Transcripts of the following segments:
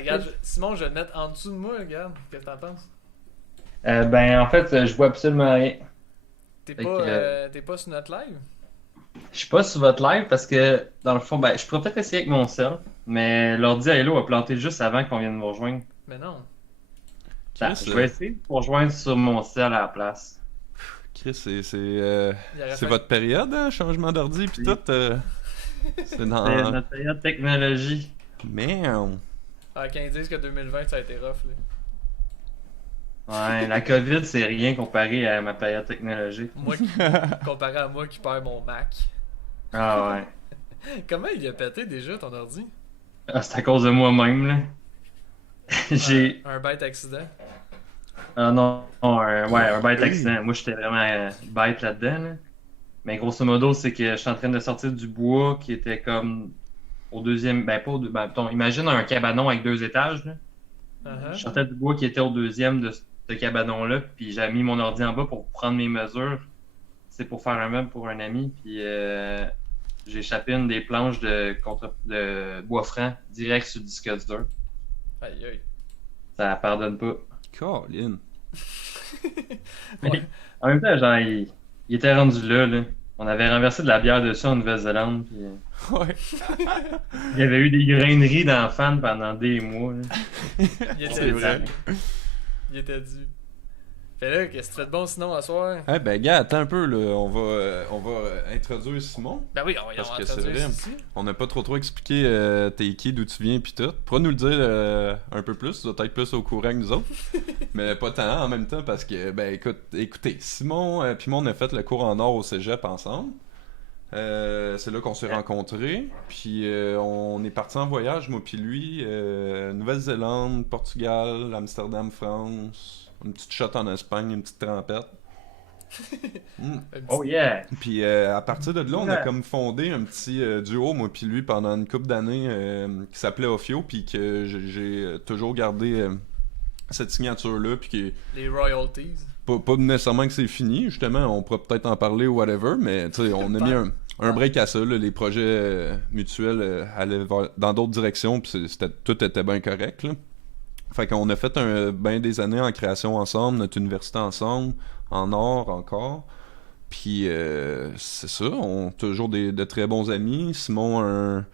Regarde, Simon, je vais le mettre en dessous de moi, regarde. Qu'est-ce que t'en penses? Ben, en fait, je vois absolument rien. Fait que, T'es pas sur notre live? je suis pas sur votre live parce que, dans le fond, ben, je pourrais peut-être essayer avec mon cell, mais l'ordi à Hello a planté juste avant qu'on vienne nous rejoindre. Mais non. Attends, Chris, je vais essayer de vous rejoindre sur mon cell à la place. Chris, Il aurait c'est fallu... votre période, hein, changement d'ordi pis tout. Oui. C'est C'est dans. notre période technologie. Man. Ah, quand ils disent que 2020, ça a été rough, là. Ouais, la COVID, c'est rien comparé à ma période technologique. Moi, comparé à moi qui perds mon Mac. Ah ouais. Comment il a pété déjà ton ordi? Ah, c'est à cause de moi-même, là. J'ai. Un bête accident? Ah non, ouais, un bête accident. Moi, j'étais vraiment bête là-dedans, là. Mais grosso modo, c'est que je suis en train de sortir du bois qui était comme au deuxième. Ben, pas au deux. Ben, imagine un cabanon avec 2 étages, là. Je Uh-huh. sortais du bois qui était au deuxième de ce cabanon-là, puis j'ai mis mon ordi en bas pour prendre mes mesures. C'est pour faire un meuble pour un ami, puis j'ai échappé une des planches de bois franc direct sur le disque dur. Aïe aïe. Ça pardonne pas. Colin. Ouais. En même temps, genre, il était rendu là. On avait renversé de la bière dessus en Nouvelle-Zélande, puis Ouais. il y avait eu des graineries dans la fan pendant des mois, là. Il C'est était vrai. dû. Il était dû. Fait là, qu'est-ce que tu fais de bon sinon à soir? Eh ben, gars, attends un peu, là. On va introduire Simon. Ben oui, on va y Parce avoir que c'est introduit vrai. ici. On n'a pas trop expliqué t'es qui, d'où tu viens pis tout. Pourras nous le dire un peu plus, tu dois être plus au courant que nous autres. Mais pas tant en même temps parce que, ben écoutez, Simon puis moi on a fait le cours en or au cégep ensemble. C'est là qu'on s'est rencontrés. Puis on est parti en voyage, moi puis lui. Nouvelle-Zélande, Portugal, Amsterdam, France. Une petite shot en Espagne, une petite trempette. Mm. Un Oh petit- yeah! Puis à partir de là, on a Ouais. comme fondé un petit duo, moi puis lui, pendant une couple d'années qui s'appelait Ofio, puis que j'ai toujours gardé cette signature-là, puis qui est Les royalties. pas nécessairement que c'est fini, justement, on pourra peut-être en parler ou whatever, mais tu sais, on a mis un break à ça, là, les projets mutuels allaient dans d'autres directions, puis tout était bien correct, là. Fait qu'on a fait ben des années en création ensemble, notre université ensemble, en or encore. Puis c'est ça, on a toujours de très bons amis. Simon,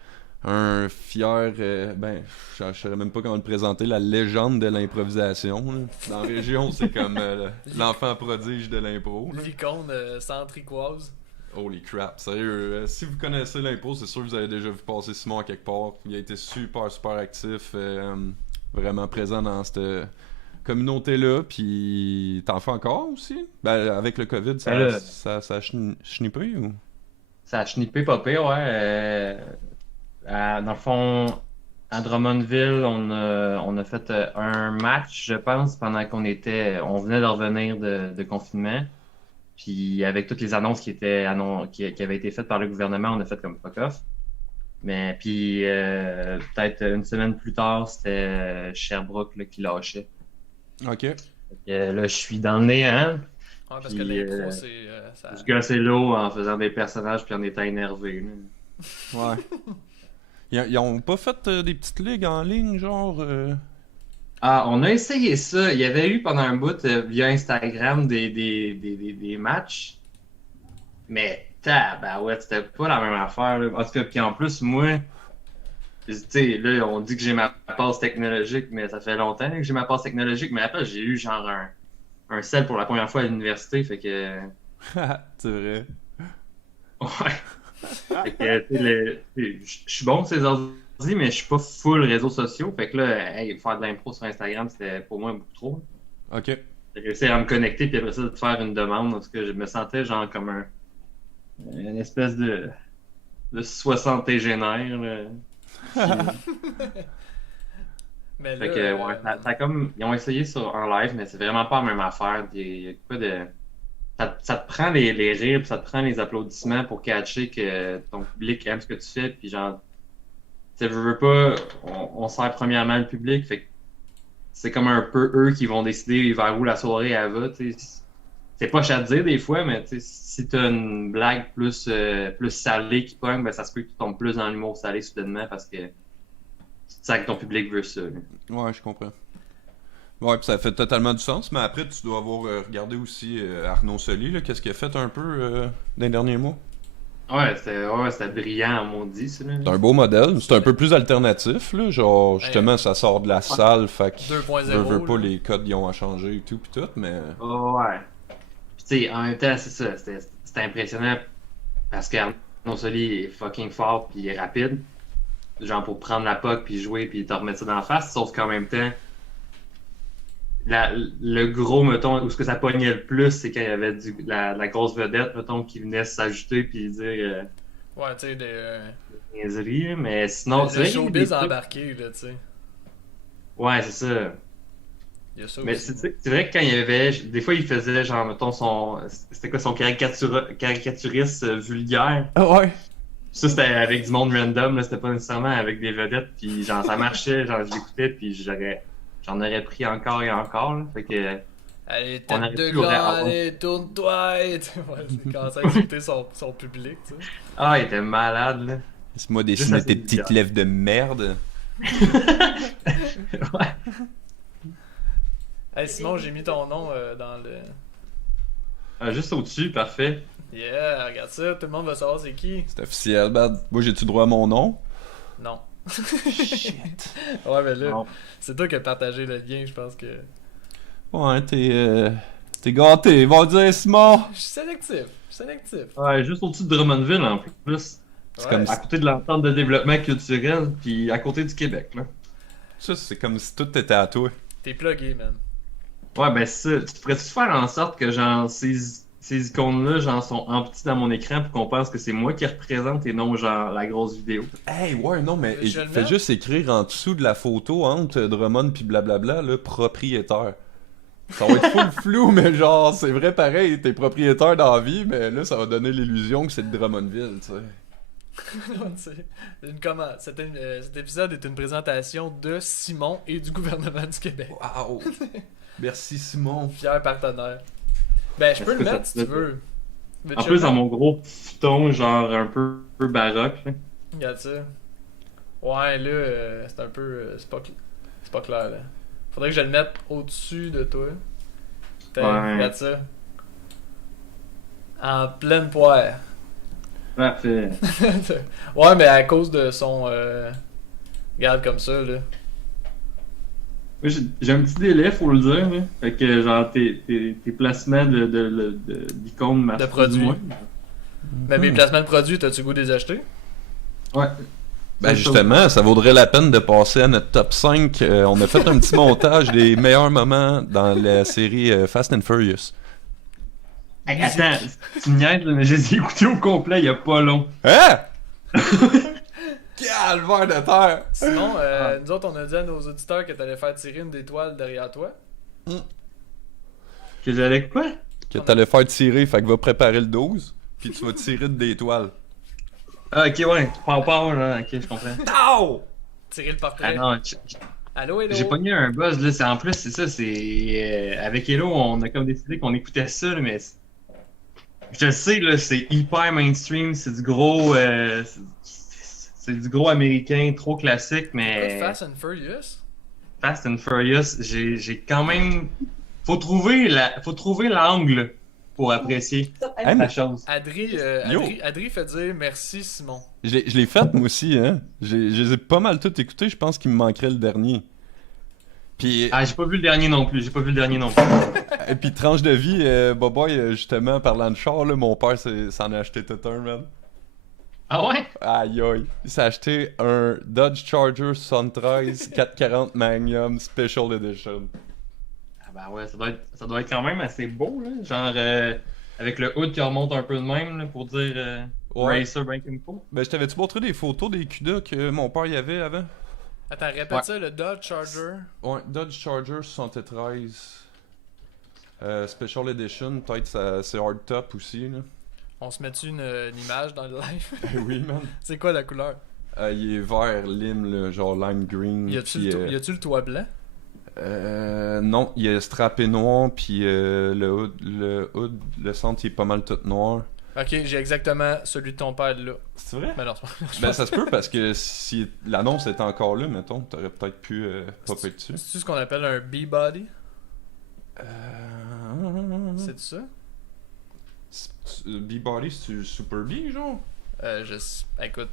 un fier, ben, je saurais même pas comment le présenter, la légende de l'improvisation, là. Dans la région, c'est comme l'enfant prodige de l'impro, là. L'icône centricoise. Holy crap, sérieux. Si vous connaissez l'impro, c'est sûr que vous avez déjà vu passer Simon à quelque part. Il a été super actif, vraiment présent dans cette communauté-là. Puis t'en fais encore aussi? Ben, avec le COVID, Ben là, ça a schnippé ou? ça a schnippé pas pire, ouais. Dans le fond, à Drummondville, on a fait un match, je pense, pendant on venait de revenir de confinement. Puis avec toutes les annonces qui avaient été faites par le gouvernement, on a fait comme fuck off. Mais puis peut-être une semaine plus tard, c'était Sherbrooke là, qui lâchait. Ok. Là, je suis dans le néant. Ouais, parce que Puis l'impro, c'est. Ça... je gossais l'eau en faisant des personnages puis en étant énervé, là. Ouais. Ils ont pas fait des petites ligues en ligne, genre. Ah, on a essayé ça. Il y avait eu pendant un bout via Instagram des matchs, mais ouais, c'était pas la même affaire, là. En tout cas, puis en plus, moi, tu sais, là, on dit que j'ai ma passe technologique, mais ça fait longtemps que j'ai ma passe technologique, mais après, j'ai eu genre un cell pour la première fois à l'université, fait que, C'est vrai. ouais. Fait que, tu sais, je suis bon sur ces ordi, mais je suis pas full réseaux sociaux, fait que là, hey, faire de l'impro sur Instagram, c'était pour moi beaucoup trop. Ok. J'ai réussi à me connecter puis après ça de faire une demande parce que je me sentais genre comme une espèce de soixantégénaire là. Mais là. Fait que ouais, ils ont essayé en live, mais c'est vraiment pas la même affaire. Il y a pas de. Ça te prend les rires, puis ça te prend les applaudissements pour catcher que ton public aime ce que tu fais, puis genre, tu sais, veux pas, on sert premièrement le public, fait que c'est comme un peu eux qui vont décider vers où la soirée elle va, tu sais. C'est pas à dire des fois, mais tu sais, si t'as une blague plus salée qui pogne, ben ça se peut que tu tombes plus dans l'humour salé soudainement parce que c'est que ton public veut ça. Là. Ouais, je comprends. Ouais, puis ça fait totalement du sens, mais après, tu dois avoir regardé aussi Arnaud Soli, là, qu'est-ce qu'il a fait un peu dans les derniers mois? Ouais, c'était brillant, on dit ça. Là. C'est un beau modèle, c'est un peu plus alternatif, là, genre, justement, Ouais. ça sort de la salle, fait que 2.0, veux pas, là. les codes, ils ont à changer et tout, pis tout, mais... Ouais. Puis tu sais, en même temps, c'est ça, c'était impressionnant parce qu'Arnaud Soli est fucking fort puis il est rapide. Genre pour prendre la puck puis jouer puis te remettre ça dans la face, sauf qu'en même temps, le gros, mettons, où ce que ça pognait le plus, c'est quand il y avait la grosse vedette, mettons, qui venait s'ajouter puis dire Ouais, tu sais, niaiseries, là. Mais sinon, tu le sais, showbiz embarqué, là, tu sais. ouais, c'est ça. Il y a ça Mais aussi. c'est vrai que quand il y avait, des fois, il faisait, genre, mettons, c'était quoi, son caricaturiste vulgaire. Ah ouais? Ça, c'était avec du monde random, là, c'était pas nécessairement avec des vedettes, puis genre, ça marchait, genre, je l'écoutais, puis j'en aurais pris encore et encore, là. Fait que, Allez, on tête aurait de pu aurait gland, avoir- allez, tourne-toi! Ouais, il commençait à insulter son public, tu sais. ah, il était malade, là. Laisse-moi Juste dessiner assez tes petites bizarre. lèvres de merde. Ouais. Hey, Simon, j'ai mis ton nom dans le... Ah, juste au-dessus, parfait. Yeah, regarde ça, tout le monde va savoir c'est qui. C'est officiel, bad. Moi, j'ai-tu droit à mon nom? Non. Shit. Ouais, mais là, Non. c'est toi qui as partagé le lien, je pense que... Ouais, t'es gâté, ils vont dire Simon! Je suis sélectif, Ouais, juste au-dessus de Drummondville, en plus. C'est Ouais. comme À côté de l'entente de développement culturel, puis à côté du Québec, là. ça, c'est comme si tout était à toi. T'es plugué, man. Ouais, ben ça, tu pourrais-tu faire en sorte que, genre, ces icônes-là, genre, sont en petit dans mon écran pour qu'on pense que c'est moi qui représente et non, genre, la grosse vidéo? Hey, ouais, non, mais Je vais le fais mettre. juste écrire en dessous de la photo entre Drummond pis blablabla, le propriétaire. Ça va être full flou, mais genre, c'est vrai pareil, t'es propriétaire dans la vie, mais là, ça va donner l'illusion que c'est de Drummondville, tu sais. Non, tu sais, cet épisode est une présentation de Simon et du gouvernement du Québec. Wow! Merci Simon. Fier partenaire. Ben, je peux Est-ce le que ça mettre te si tu plaît? veux. En plus, dans mon gros futon, genre, un peu baroque, là. Regarde ça. Ouais, là, c'est un peu... c'est pas clair, là. Faudrait que je le mette au-dessus de toi. Ouais. Regarde ça. En pleine poire. Parfait. Ouais, mais à cause de son... Regarde comme ça, là. Moi, j'ai un petit délai, faut le dire, là. Fait que, genre, tes placements d'icônes marchent De plus ou produits. moins. Mais mes placements de produits, t'as-tu goût de les acheter? Ouais. Ben justement, ça vaudrait la peine de passer à notre top 5. On a fait un petit montage des meilleurs moments dans la série Fast and Furious. Hey, attends, tu me niaises, là, mais je les ai écoutés au complet il y a pas long. Hein? Calvaire de terre! Sinon, nous autres, on a dit à nos auditeurs que t'allais faire tirer une des toiles derrière toi. Que j'allais quoi? Que t'allais faire tirer, fait que va préparer le 12, puis tu vas tirer des toiles. Ah, ok, ouais. Pas, là. Ok, je comprends. Tao! Tirer le Ah portrait. non, Allô, hello? j'ai pogné un buzz, là. En plus, c'est ça, c'est. Avec Hello, on a comme décidé qu'on écoutait ça, là, mais. Je le sais, là, c'est hyper mainstream, c'est du gros. C'est du gros américain, trop classique, mais. Écoute Fast and Furious? Fast and Furious, j'ai quand même. Faut trouver l'angle pour apprécier Hey, mais la chose. Yo. Adri fait dire merci, Simon. je l'ai fait moi aussi, hein. Je les ai pas mal tout écoutés, je pense qu'il me manquerait le dernier. Puis, Ah, j'ai pas vu le dernier non plus. et puis tranche de vie, Boboy, justement, parlant de char, là, mon père s'en a acheté tout un, man. Ah ouais? Aïe aïe. Il s'est acheté un Dodge Charger 73 440 Magnum Special Edition. Ah bah ouais, ça doit être quand même assez beau, là. Genre, avec le hood qui remonte un peu de même, là, pour dire Ouais. Racer Banking Po. Ben, je t'avais-tu montré des photos des CUDA que mon père y avait avant? Attends, répète Ouais. ça, le Dodge Charger. Ouais, Dodge Charger 73 Special Edition, peut-être c'est hardtop aussi, là. On se met-tu une image dans le live? Oui, man. C'est quoi la couleur? Il est vert lime, là, genre lime green. Y a-tu puis, y a-tu le toit blanc? non, il est strappé noir, puis le hood, le centre, il est pas mal tout noir. Ok, j'ai exactement celui de ton père là. C'est vrai? Mais non, c'est pas. Ben, ça se peut parce que si l'annonce était encore là, mettons, t'aurais peut-être pu popper dessus. C'est-tu ce qu'on appelle un B-body? C'est ça? B-Body, c'est Super B, genre? Écoute,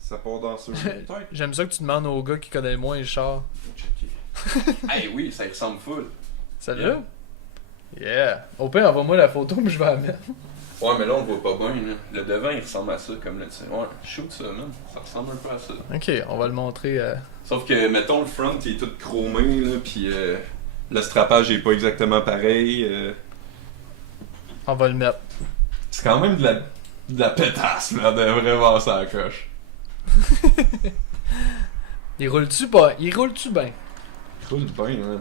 Ça part dans ce peut-être. j'aime ça que tu demandes au gars qui connaît le moins les chars. Hey, oui, ça ressemble full. Celle-là? Yeah. Au pire, envoie-moi la photo, mais je vais la mettre. Ouais, mais là, on le voit pas bien, là. Le devant, il ressemble à ça, comme le dessus. Ouais, shoot ça, man. Ça ressemble un peu à ça. Ok, on va le montrer. Sauf que, mettons, le front, il est tout chromé, là, pis le strappage est pas exactement pareil. On va le mettre. C'est quand même de la pétasse, là, de vraiment ça coche. Il roule-tu pas? Il roule-tu bien? Il roule bien, hein.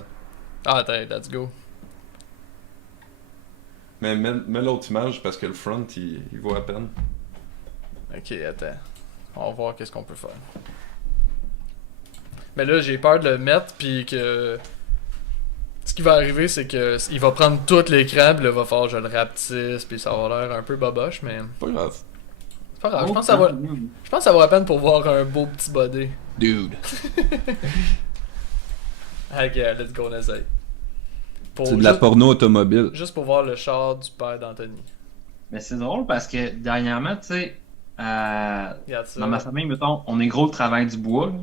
Ah, attends, let's go. Mais mets l'autre image parce que le front, il voit à peine. Ok, attends. On va voir qu'est-ce qu'on peut faire. Mais là, j'ai peur de le mettre, puis que... Ce qui va arriver, c'est que il va prendre tout l'écran, puis là, va falloir que je le rapetisse, puis ça va avoir l'air un peu boboche, mais... Pas grave. C'est pas grave, je pense que ça vaut la peine pour voir un beau petit body. Dude. Ok, let's go, on essaye. Pour C'est de la porno automobile. Juste pour voir le char du père d'Anthony. Mais c'est drôle parce que dernièrement, tu sais, Regarde ça. dans ma famille, mettons, on est gros le travail du bois. Là.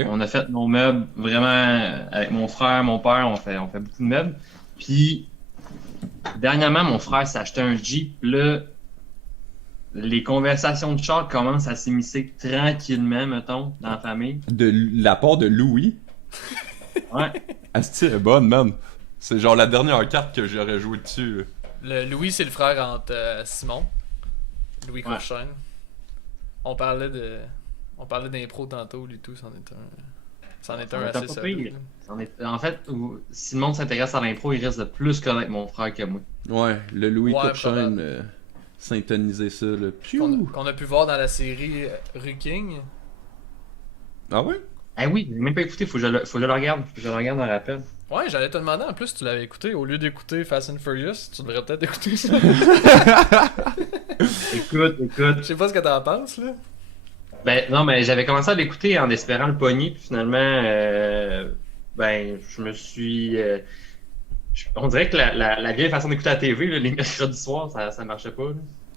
Ok. On a fait nos meubles vraiment avec mon frère, mon père, on fait beaucoup de meubles. Puis dernièrement, mon frère s'est acheté un Jeep. Là, les conversations de char commencent à s'immiscer tranquillement, mettons, dans la famille. De la part de Louis. Ouais. Asti est bonne, man. C'est genre la dernière carte que j'aurais joué dessus. Le Louis, c'est le frère entre Simon. Louis Ouais. Courchaine. On parlait d'impro tantôt, lui tout, c'en est un était assez pas solide. pire. En fait, si le monde s'intéresse à l'impro, il reste de plus connaître mon frère que moi. Ouais, le Louis Ouais, Courchaine, probable. syntoniser ça, là. Qu'on a pu voir dans la série Ruking. Ah ouais? Ah oui, j'ai même pas écouté, faut que je le regarde. Faut que je le regarde dans la rappel. Ouais, j'allais te demander en plus si tu l'avais écouté. Au lieu d'écouter Fast and Furious, tu devrais peut-être écouter ça. Écoute. Je sais pas ce que t'en penses, là. Ben non, mais j'avais commencé à l'écouter en espérant le pogner, puis finalement, ben je me suis. On dirait que la vieille façon d'écouter la TV, là, les mercredis soirs, ça marchait pas.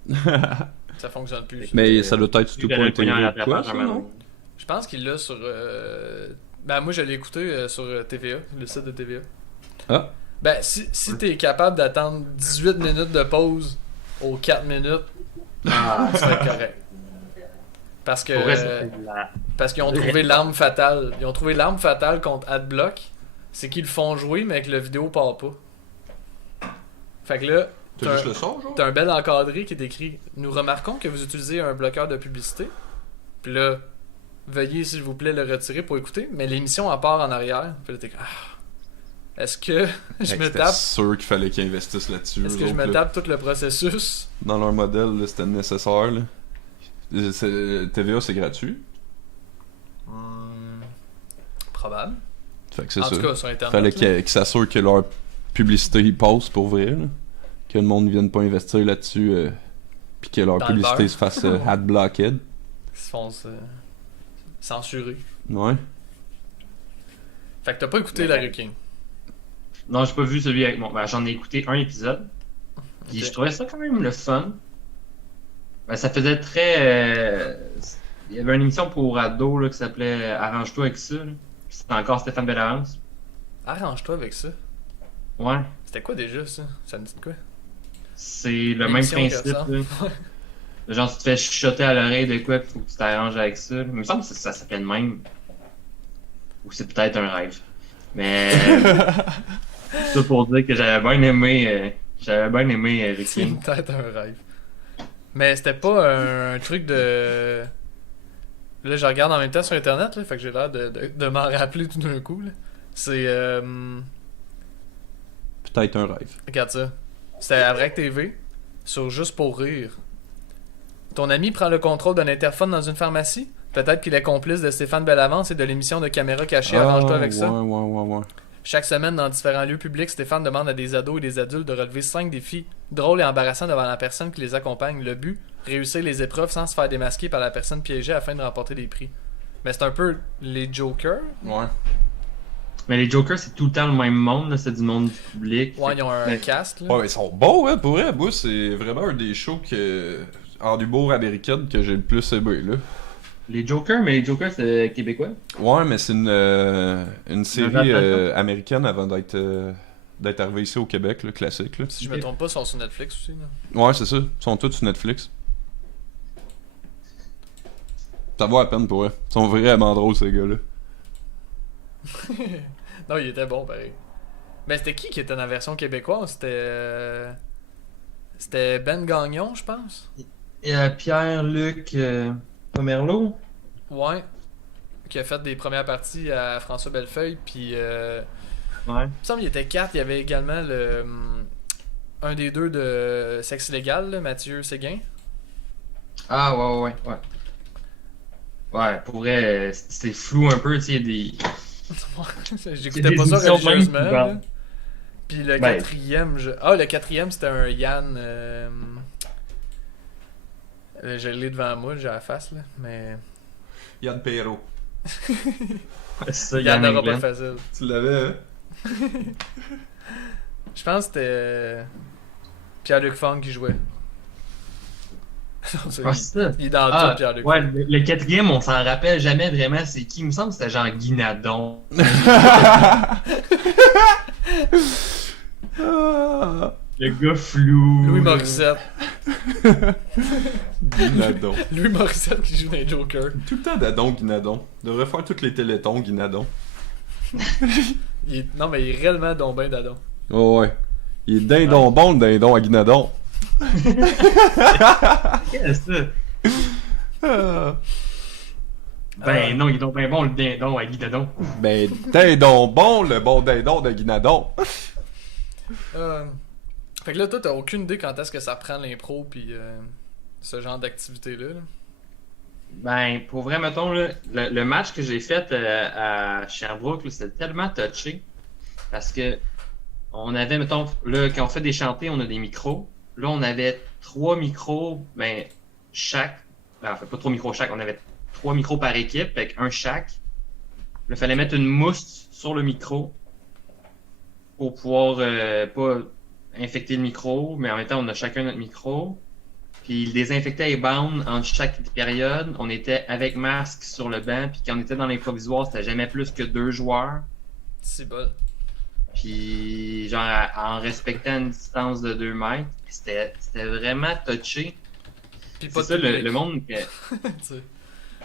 Là. Ça fonctionne plus. Mais ça doit être Vu tout que j'avais point le pognon en TV quoi, rattrapage ça, à un moment non? donné. Je pense qu'il l'a sur. Ben, moi, je l'ai écouté sur TVA, le site de TVA. Ah. Ben, si t'es capable d'attendre 18 minutes de pause aux 4 minutes, Ah, ça va être correct. Parce que. pour vrai, c'était la- Parce qu'ils ont trouvé l'arme fatale. Ils ont trouvé l'arme fatale contre Adblock. C'est qu'ils le font jouer, mais que la vidéo part pas. Fait que là, T'as juste le son, genre? t'as un bel encadré qui est écrit Nous remarquons que vous utilisez un bloqueur de publicité. Puis là, veuillez s'il vous plaît le retirer pour écouter. Mais l'émission en part en arrière. Puis là, t'es comme est-ce que je me C'était tape sûr qu'il fallait qu'ils investissent là-dessus. Est-ce eux que je autres, me là. tape tout le processus Dans leur modèle, là, c'était nécessaire, là. TVA, c'est gratuit. Probable. Fait que c'est En ça. tout cas, sur Internet. Fallait là. qu'ils s'assurent que leur publicité y passe pour vrai, là. Que le monde ne vienne pas investir là-dessus, puis que leur Dans le publicité beurre. se fasse ad-blocked. Ils se font censurer. Ouais. Fait que t'as pas écouté la Ruking. Non, j'ai pas vu celui avec mon. Ben, j'en ai écouté un épisode. Puis Ok. je trouvais ça quand même le fun. Ben, ça faisait très. Il y avait une émission pour ados là, qui s'appelait Arrange-toi avec ça. Là. Puis c'était encore Stéphane Bellavance. Arrange-toi avec ça. Ouais. C'était quoi déjà ça? Ça me dit de quoi? C'est le même L'émission qui principe. ressemble. Là. Genre, tu te fais chuchoter à l'oreille de quoi, puis faut que tu t'arranges avec ça. là. Il me semble que ça s'appelle de même. Ou c'est peut-être un rêve. Mais. C'est ça pour dire que j'avais bien aimé. Rick C'est King. peut-être un rêve. Mais c'était pas un truc de. Là, je regarde en même temps sur internet, là, fait que j'ai l'air de m'en rappeler tout d'un coup. Là. C'est. Peut-être un rêve. Regarde ça. C'était à Vrac TV, sur Juste pour rire. Ton ami prend le contrôle d'un interphone dans une pharmacie. Peut-être qu'il est complice de Stéphane Bellavance et de l'émission de Caméra cachée. Arrange-toi avec ça. Ouais. Chaque semaine, dans différents lieux publics, Stéphane demande à des ados et des adultes de relever 5 défis drôles et embarrassants devant la personne qui les accompagne. Le but, réussir les épreuves sans se faire démasquer par la personne piégée afin de remporter des prix. Mais c'est un peu les jokers. Ouais. Mais les Jokers, c'est tout le temps le même monde, là, c'est du monde du public. Ouais, ils ont un Mais- cast. Là. Ouais, ils sont bons, ouais, pour vrai. Moi, c'est vraiment un des shows en humour américaine que j'ai le plus aimé, là. Les Jokers, mais les Jokers, c'est québécois. Ouais, mais c'est une série adaptation. américaine avant d'être arrivé ici au Québec, là, classique, là. Si je me trompe pas, ils sont sur Netflix aussi. Là. Ouais, c'est ça. Ils sont tous sur Netflix. Ça vaut la peine pour eux. Ils sont vraiment drôles, ces gars-là. Non, il était bon, pareil. Mais c'était qui était dans la version québécoise? C'était Ben Gagnon, je pense. Et Pierre-Luc Pomerleau. Ouais. Qui a fait des premières parties à François Bellefeuille, puis... Ouais. Il me semble qu'il était 4. Il y avait également un des deux de Sexe Illégal, là, Mathieu Séguin. Ah, ouais. Ouais, pour vrai, c'est flou un peu, tu sais, il y a des... J'écoutais des pas ça émissions de même religieusement. qui là. parlent. Puis le Ben. quatrième... le quatrième, c'était un Yann... je l'ai devant moi, j'ai la face, là. Mais... Yann Perrault. C'est ça, Yann Yann n'aura pas Englund. facile. Tu l'avais, hein? Je pense que c'était... Pierre-Luc Fong qui jouait. Non, c'est Ah, lui. c'est ça. Il est dans Ah, tout, Pierre-Luc ouais, Fong. le quatrième, on s'en rappelle jamais vraiment c'est qui. Il me semble que c'était genre Guinadon. Ah, Le gars flou. Louis Morissette. Guinadon. Louis Morissette qui joue dans les Joker. Tout le temps Dadon, Guinadon. Devrait faire toutes les télétons, Guinadon. Non, mais il est réellement donc ben dadon. Oh ouais. Il est dindon bon, le dindon à Guinadon. Qu'est-ce que c'est ça? Ah. Ben non, il est donc bien bon le dindon à Guinadon. Ben, dindon bon, le bon dindon de Guinadon. Fait que là, toi, t'as aucune idée quand est-ce que ça reprend l'impro pis ce genre d'activité-là. Là. Ben, pour vrai, mettons, là, le match que j'ai fait à Sherbrooke, là, c'était tellement touché. Parce que on avait, mettons, là, quand on fait des chantées, on a des micros. Là, on avait 3 micros, ben, chaque. Ben, en fait, pas 3 micros chaque, on avait 3 micros par équipe, avec un chaque. Là, il fallait mettre une mousse sur le micro pour pouvoir pas infecter le micro, mais en même temps, on a chacun notre micro. Puis il désinfectait les bandes entre chaque période. On était avec masque sur le banc. Puis quand on était dans l'improvisoire, c'était jamais plus que 2 joueurs. C'est bon. Puis genre en respectant une distance de 2 mètres. Puis c'était vraiment touché. Pis C'est pas ça, de le public. monde. Tu sais.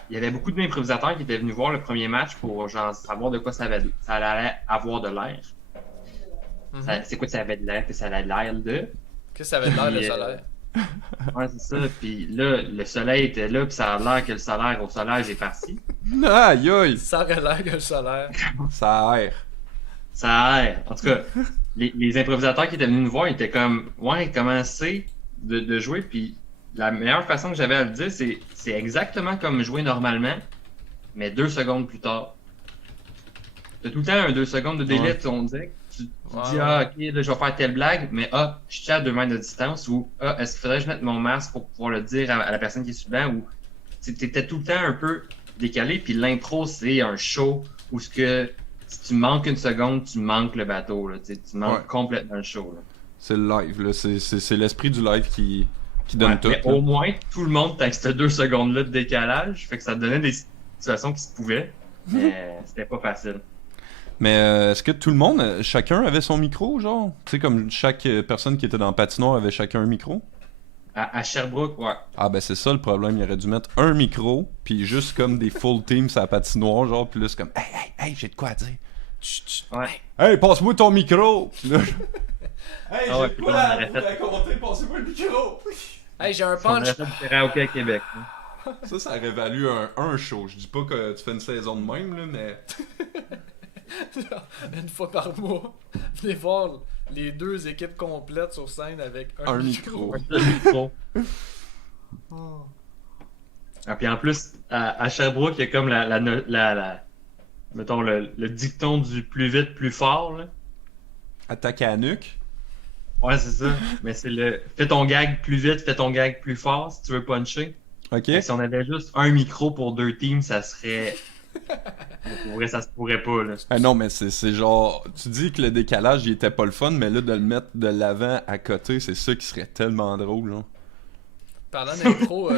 Il y avait beaucoup d'improvisateurs qui étaient venus voir le premier match pour genre savoir de quoi ça allait avoir de l'air. Mhm. C'est quoi ça avait de l'air, puis ça avait l'air de. Qu'est-ce que ça avait l'air le Puis, solaire? Ouais, c'est ça. Puis là, le soleil était là, puis ça a l'air que le solaire au soleil est parti. Aïe aïe, Ça aurait l'air que le solaire. ça aère. Ça a l'air. En tout cas, les improvisateurs qui étaient venus nous voir, ils étaient comme, ouais, comment c'est de jouer. Puis la meilleure façon que j'avais à le dire, c'est exactement comme jouer normalement, mais 2 secondes plus tard. T'as tout le temps un 2 secondes de délai, Ouais. on dirait. Tu Ouais, dis, ah, ok, là, je vais faire telle blague, mais je suis à 2 mètres de distance, ou est-ce qu'il faudrait que je mette mon masque pour pouvoir le dire à la personne qui est sur le banc, ou t'étais tout le temps un peu décalé, puis l'impro, c'est un show où ce que si tu manques une seconde, tu manques le bateau, là, tu manques Ouais. complètement le show. Là. C'est le live, là. C'est l'esprit du live qui donne Ouais, tout. mais là. au moins, tout le monde avec ces 2 secondes-là de décalage, fait que ça donnait des situations qui se pouvaient, mais c'était pas facile. Mais est-ce que tout le monde, chacun avait son micro, genre? Tu sais, comme chaque personne qui était dans le patinoire avait chacun un micro? À Sherbrooke, ouais. Ah ben c'est ça le problème, il aurait dû mettre un micro, puis juste comme des full teams à la patinoire, genre, puis là c'est comme « Hey, j'ai de quoi à dire! Chut, chut. Ouais. Hey, passe-moi ton micro! » Puis là, Hey, Ah ouais, j'ai de puis quoi là, on à aurait vous fait- raconter, passez-moi le micro! Hey, j'ai un On punch. aurait fait du karaoké à Québec. Hein. Ça aurait valu un show. Je dis pas que tu fais une saison de même, là, mais... Une fois par mois. Venez voir les 2 équipes complètes sur scène avec un Un micro. micro. Le micro. Ah, puis en plus, à Sherbrooke, il y a comme la mettons, le dicton du plus vite, plus fort, là. Attaque à la nuque. Ouais, c'est ça. Mais c'est le fais ton gag plus vite, fais ton gag plus fort si tu veux puncher. Ok. Si on avait juste un micro pour 2 teams, ça serait. Pour vrai, ça se pourrait pas, là. Ah non, mais c'est genre. Tu dis que le décalage, il était pas le fun, mais là, de le mettre de l'avant à côté, c'est ça qui serait tellement drôle, là. Parlant d'impro,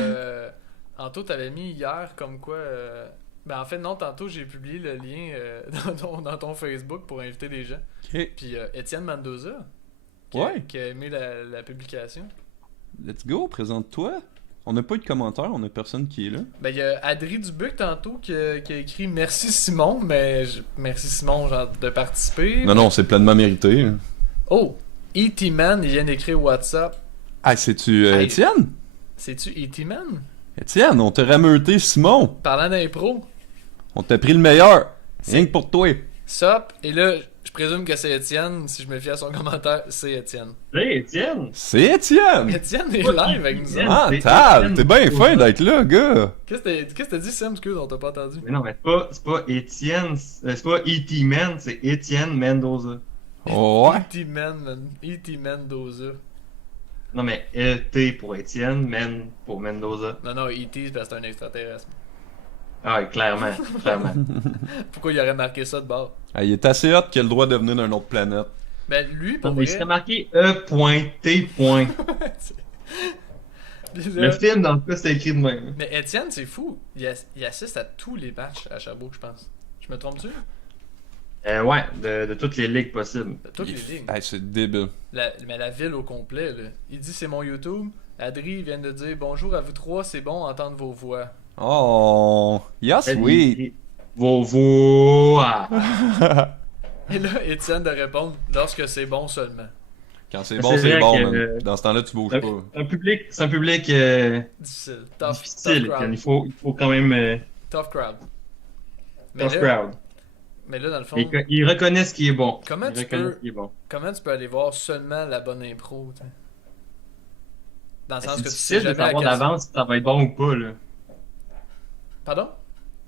Anto, t'avais mis hier comme quoi. Ben en fait, non, tantôt j'ai publié le lien dans ton Facebook pour inviter des gens. Ok. Puis Étienne Mendoza, Ouais. qui a aimé la publication. Let's go, présente-toi. On n'a pas eu de commentaires, on a personne qui est là. Ben il y a Adri Dubuc tantôt qui a écrit merci Simon, mais merci Simon genre, de participer. Non, c'est pleinement mérité. Là. Oh, E.T. Man, il vient d'écrire WhatsApp. Ah, c'est-tu Hey. Étienne? C'est-tu E.T. Man? Étienne, on t'a rameuté, Simon. Parlant d'impro, On t'a pris le meilleur. Rien que pour toi. Sop, et là, je présume que c'est Étienne, si je me fie à son commentaire, c'est Étienne. Hey, Étienne! C'est Étienne! Étienne est live avec nous autres. Ah, C'est Tal, Étienne. t'es bien fin d'être là, gars. Qu'est-ce que t'as dit, Sam, excuse, on t'a pas entendu? Mais non, mais c'est pas Étienne, c'est pas E.T. Man, c'est Étienne Mendoza. Ouais. E.T. Mendoza. Non, mais E.T. pour Étienne, Men pour Mendoza. Non, E.T. c'est parce que c'est un extraterrestre. Ah, oui, clairement, clairement. Pourquoi il aurait marqué ça de bord? Ah, il est assez hot qu'il a le droit de venir d'une autre planète. Ben, lui, pour Non, mais il vrai... serait marqué E.T. Puis Le là- film, dans le cas, c'est écrit de même. Mais Étienne, c'est fou. Il assiste à tous les matchs à Sherbrooke, je pense. Je me trompe-tu? Ouais, de toutes les ligues possibles. De toutes les ligues. Ah, c'est débile. Mais la ville au complet, là. Il dit c'est mon YouTube. Adri vient de dire bonjour à vous trois, c'est bon entendre vos voix. Oh, yes, oui. Vos voix. Et là, Étienne de répondre lorsque c'est bon seulement. Quand c'est C'est bon, c'est vrai bon, que- man. Dans ce temps-là, tu bouges pas. C'est un public Difficile. Tough difficile. crowd. Il faut quand même Tough crowd. Mais tough là, crowd. mais là, dans le fond, Ils reconnaissent ce qui est bon. Comment Ils tu reconnaissent peux- ce qui est bon. comment tu peux aller voir seulement la bonne impro, tu sais? Dans le sens C'est que tu sais difficile de jamais à savoir quel... d'avance si ça va être bon ou pas, là. Pardon?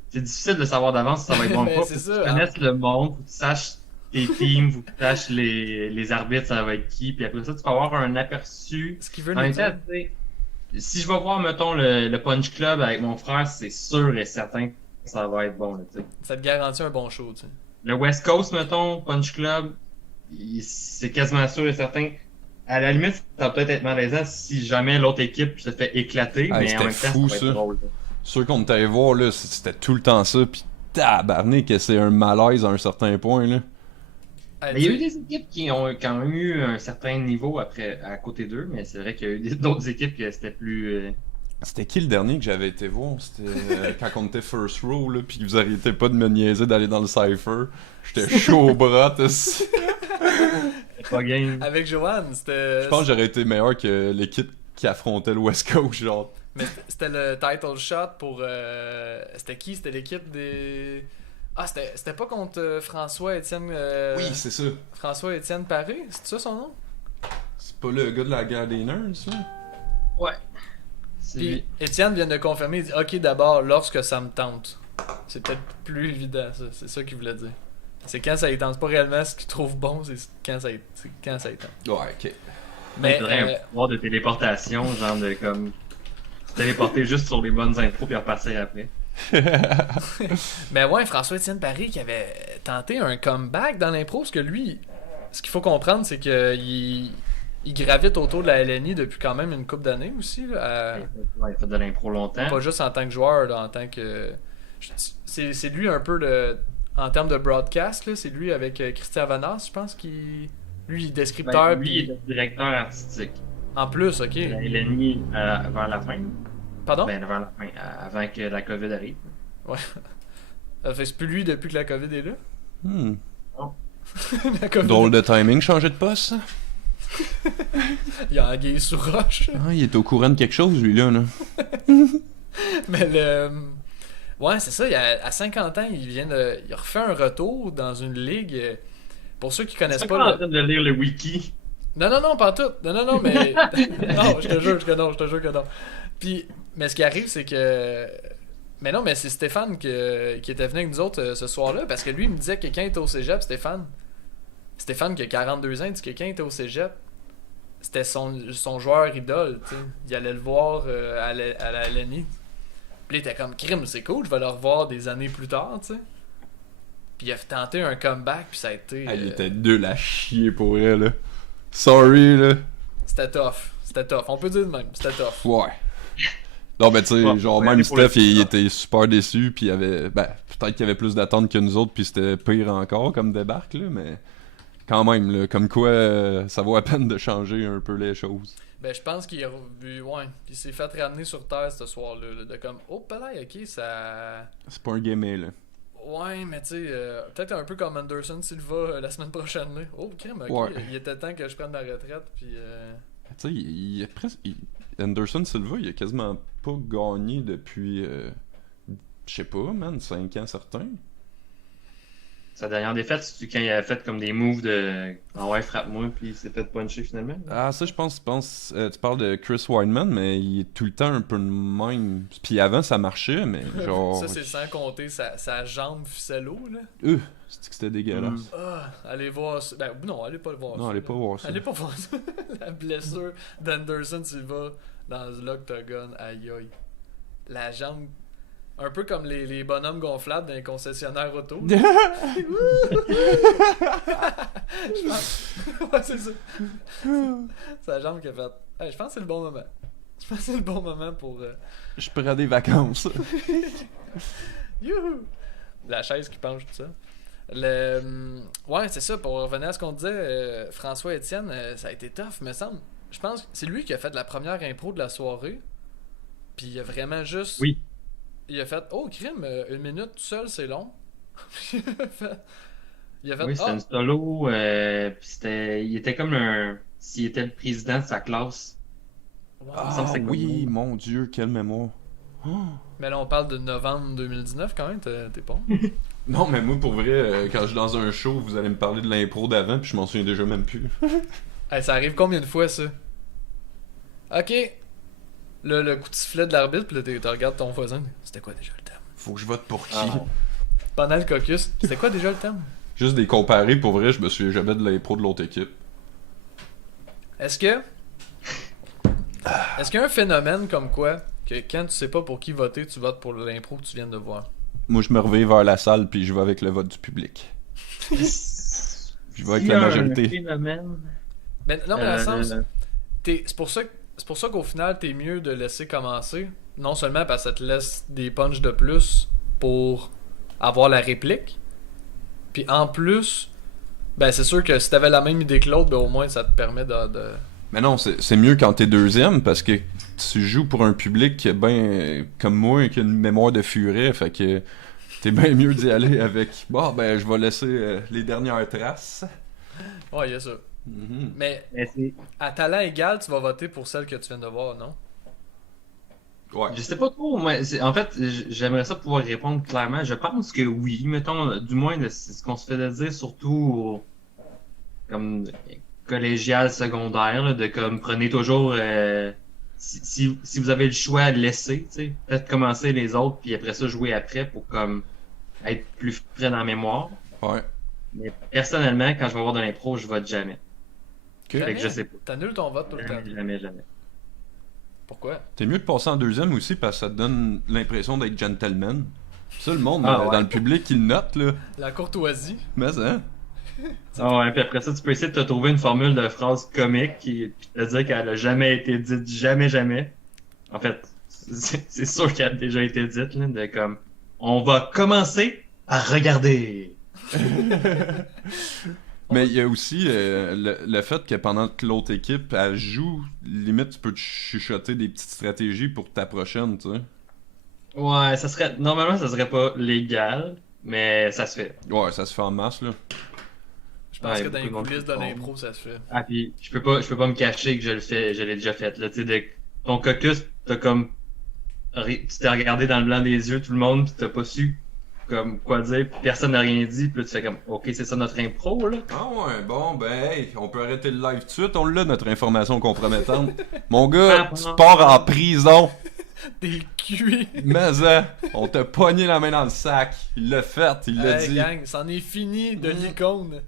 C'est difficile de savoir d'avance si ça va être bon ou Mais pas. c'est Faut ça, que tu hein. connaisses le monde, faut que tu saches tes teams, faut que tu saches les arbitres, ça va être qui. Puis après ça, tu peux avoir un aperçu. Ce qu'il veut En nous même temps, dire. tu sais, si je vais voir, mettons, le Punch Club avec mon frère, c'est sûr et certain que ça va être bon, là, tu sais. Ça te garantit un bon show, tu sais. Le West Coast, mettons, Punch Club, c'est quasiment sûr et certain. À la limite, ça va peut-être être malaisant si jamais l'autre équipe se fait éclater, Ah, mais en c'était même temps, fou, ça va ça. être drôle. là. Ceux qu'on est allé voir, là, c'était tout le temps ça, pis tabarnak que c'est un malaise à un certain point, là. Hey, Mais il y a tu eu sais, des équipes qui ont quand même eu un certain niveau après à côté d'eux, mais c'est vrai qu'il y a eu d'autres équipes que c'était plus. C'était qui le dernier que j'avais été voir? C'était quand on était first row, là, pis vous arrêtez pas de me niaiser d'aller dans le cypher. J'étais chaud au bras, C'était pas game. Avec Joanne, c'était... Je pense que j'aurais été meilleur que l'équipe qui affrontait le West Coast, genre. Mais c'était le title shot pour... C'était qui? C'était l'équipe des... Ah, c'était pas contre François-Étienne... Oui, c'est ça. François-Étienne Paré? C'est ça son nom? C'est pas le gars de la guerre des nerds, ça? Ouais. C'est Puis lui. Étienne vient de confirmer, il dit « Ok, d'abord, lorsque ça me tente. » C'est peut-être plus évident, ça. C'est ça qu'il voulait dire. C'est quand ça y tente. C'est pas réellement ce qu'il trouve bon, c'est quand ça y tente. Ouais, ok. Mais il Mais, faudrait un pouvoir de téléportation, genre de comme. Se téléporter juste sur les bonnes intros puis repartir après. mais ouais, François-Étienne Paré qui avait tenté un comeback dans l'impro, parce que lui, ce qu'il faut comprendre, c'est qu'il il gravite autour de la LNI depuis quand même une couple d'années aussi. Là, Il a fait de l'impro longtemps. pas juste en tant que joueur, là, en tant que... C'est lui un peu en termes de broadcast, là, c'est lui avec Christian Vanas, je pense, qui... Lui, il est descripteur, Ben, lui, il puis... est directeur artistique. En plus, ok. La LNI vers la fin. Pardon? Ben, vers la fin, avant que la COVID arrive. Fait que c'est plus lui depuis que la COVID est là? Hmm. La COVID... Drôle de timing, changer de poste, ça. Il a anguille sous roche. Ah, il est au courant de quelque chose, lui-là, là. Mais le... Ouais, c'est ça, à 50 ans, il refait un retour dans une ligue... Pour ceux qui connaissent C'est pas... pas en train de lire le wiki. Non, pas tout. Non, mais... non, je te jure que non. Puis, mais ce qui arrive, c'est que... Mais non, mais c'est Stéphane qui était venu avec nous autres ce soir-là, parce que lui, il me disait que quand il était au cégep, Stéphane qui a 42 ans, il dit que quand il était au cégep, c'était son joueur idole, tu sais. Il allait le voir à la LNI. Puis il était comme, crime, c'est cool, je vais le revoir des années plus tard, tu sais. Puis il a tenté un comeback, puis ça a été... Il était nul à chier pour elle, là. Sorry, là. C'était tough, on peut dire de même, c'était tough. Ouais. Non, mais tu sais, Ouais, genre, ouais, même pour le Steph, il était super déçu, puis il avait... Ben, peut-être qu'il y avait plus d'attentes que nous autres, puis c'était pire encore comme débarque, là, mais... Quand même, là, comme quoi, ça vaut la peine de changer un peu les choses. Ben, je pense qu'il a vu, ouais, il s'est fait ramener sur Terre ce soir-là, là, de comme, oh, palais, ok, ça... C'est pas un gamer, là. Ouais, mais tu sais, peut-être un peu comme Anderson Silva la semaine prochaine, là. Oh, crème, ok, Ouais. il était temps que je prenne ma retraite, puis... Tu sais, il est presque... Anderson Silva, il a quasiment pas gagné depuis... je sais pas, man, 5 ans certains. Sa dernière défaite, c'est quand il a fait comme des moves de ah ouais, frappe-moi, puis il s'est fait puncher finalement. Ah, ça, je pense tu parles de Chris Weidman, mais il est tout le temps un peu le même. Puis avant, ça marchait, mais genre... Ça, c'est sans compter sa jambe ficello, là. C'est que c'était dégueulasse. Ah, allez voir ça. Ben, non, allez pas le voir Non, ça. allez pas voir ça. Allez pas voir ça. La blessure d'Anderson Silva dans l'octogone, aïe aïe. La jambe... Un peu comme les bonhommes gonflables dans les concessionnaires auto. Je pense... ouais, c'est ça. C'est la jambe qui a fait. Hey, je pense que c'est le bon moment. Je pense que c'est le bon moment pour... Je prends des vacances. Youhou! La chaise qui penche, tout ça. Ouais, c'est ça. Pour revenir à ce qu'on disait, François Étienne, ça a été tough, me semble. Je pense que c'est lui qui a fait la première impro de la soirée. Puis il a vraiment juste... Oui. Il a fait « Oh, crime, 1 minute tout seul, c'est long. » Il a fait Oui, c'était une solo, puis il était comme s'il était le président de sa classe. wow. me semble que c'est oui, comme- mon Dieu, quelle mémoire. Oh. Mais là, on parle de novembre 2019 quand même, t'es bon. Non, mais moi, pour vrai, quand je suis dans un show, vous allez me parler de l'impro d'avant, puis je m'en souviens déjà même plus. Hey, ça arrive combien de fois, ça? Ok. Le coup de sifflet de l'arbitre, puis là, tu regardes ton voisin. C'était quoi déjà le thème? Faut que je vote pour qui? Ah. Pendant le caucus, c'était quoi déjà le thème? Juste des comparés, pour vrai, je me souviens jamais de l'impro de l'autre équipe. Est-ce qu'il y a un phénomène comme quoi que quand tu sais pas pour qui voter, tu votes pour l'impro que tu viens de voir? Moi, je me réveille vers la salle, puis je vais avec le vote du public. Je vais avec la majorité. Mais non, mais dans le sens, c'est pour ça qu'au final, t'es mieux de laisser commencer. Non seulement parce que ça te laisse des punchs de plus pour avoir la réplique. Puis en plus, ben c'est sûr que si t'avais la même idée que l'autre, ben au moins ça te permet de... Mais non, c'est mieux quand t'es deuxième, parce que tu joues pour un public qui est ben comme moi, qui a une mémoire de furet, fait que t'es bien mieux d'y aller avec « Bon, ben je vais laisser les dernières traces. Ouais, il y a ça. Mhm. Mais c'est- à talent égal, tu vas voter pour celle que tu viens de voir, non? Ouais. Je sais pas trop, moi. En fait, j'aimerais ça pouvoir répondre clairement. Je pense que oui, mettons, du moins, c'est ce qu'on se fait dire, surtout comme collégial, secondaire, là, de comme prenez toujours si vous avez le choix, laissez, tu sais. Faites commencer les autres, puis après ça, jouer après pour comme être plus frais dans la mémoire. Ouais. Mais personnellement, quand je vais voir de l'impro, je vote jamais. Ok. Fait que je sais pas. T'annules ton vote tout le temps. Jamais. Pourquoi? T'es mieux de passer en deuxième aussi, parce que ça te donne l'impression d'être gentleman. Ça, le monde, Ah, ouais. dans le public, il le note, là. La courtoisie. Mais hein? Ah ouais, puis après ça, tu peux essayer de te trouver une formule de phrase comique puis te dire qu'elle a jamais été dite, jamais. En fait, c'est sûr qu'elle a déjà été dite, là, de comme, on va commencer à regarder. Mais il y a aussi le fait que pendant que l'autre équipe elle joue, limite tu peux te chuchoter des petites stratégies pour ta prochaine, tu sais. Ouais, normalement, ça serait pas légal, mais ça se fait. Ouais, ça se fait en masse, là. Je pense Ouais, que dans les beaucoup de monde coulisses de qui le l'impro, ça se fait. Ah, puis je peux pas me cacher que je l'ai déjà fait, là, tu sais, ton caucus, t'as comme, tu t'es regardé dans le blanc des yeux, tout le monde, pis t'as pas su, comme, quoi dire, pis personne n'a rien dit, pis là, tu fais comme, ok, c'est ça notre impro, là. Ah ouais, bon, ben, hey, on peut arrêter le live tout de suite, on l'a, notre information compromettante. Mon gars, tu pars en prison. T'es cuit. Mais on t'a pogné la main dans le sac. Il l'a fait, il l'a Hey dit. gang, c'en est fini de l'icône.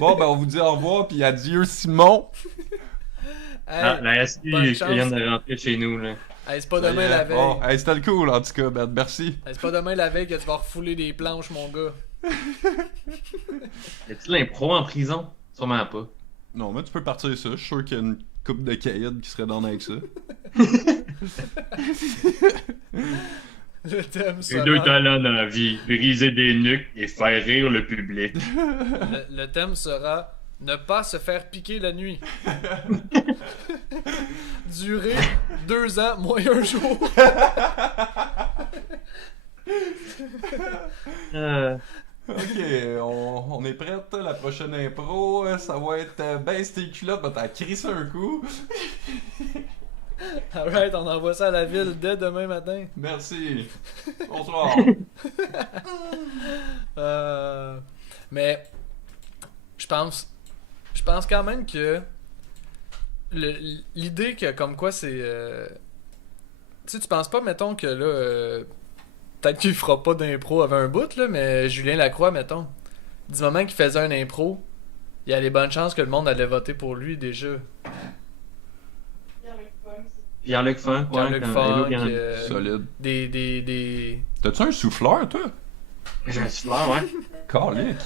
Bon, ben on vous dit au revoir, puis adieu Simon. Hey, La SQ bonne qui chance. vient de rentrer chez nous, là. hey, c'est pas Ça y demain est. la veille. Bon, hey, c'était le cool en tout cas, ben, merci. Hey, c'est pas demain la veille que tu vas refouler des planches, mon gars. As-tu l'impro en prison? Sûrement pas. Non, mais tu peux partir ça. Je suis sûr qu'il y a une couple de caïds qui serait dans avec ça. Le thème J'ai deux sera... talents dans la vie, briser des nuques et faire rire le public. Le thème sera ne pas se faire piquer la nuit. Durer 2 ans moins un jour. Ok, on est prête. La prochaine impro, ça va être baisse tes culottes, ben t'as crissé un coup. Alright, on envoie ça à la ville dès demain matin. Merci. Bonsoir. Mais je pense quand même que l'idée que comme quoi c'est tu sais, tu penses pas mettons que là peut-être qu'il fera pas d'impro avant un bout là, mais Julien Lacroix mettons du moment qu'il faisait un impro, il y a les bonnes chances que le monde allait voter pour lui déjà. Pierre-Luc Funk, Pierre-Luc Funk, Solide. des... T'as-tu un souffleur, toi? J'ai un souffleur, ouais. Calique.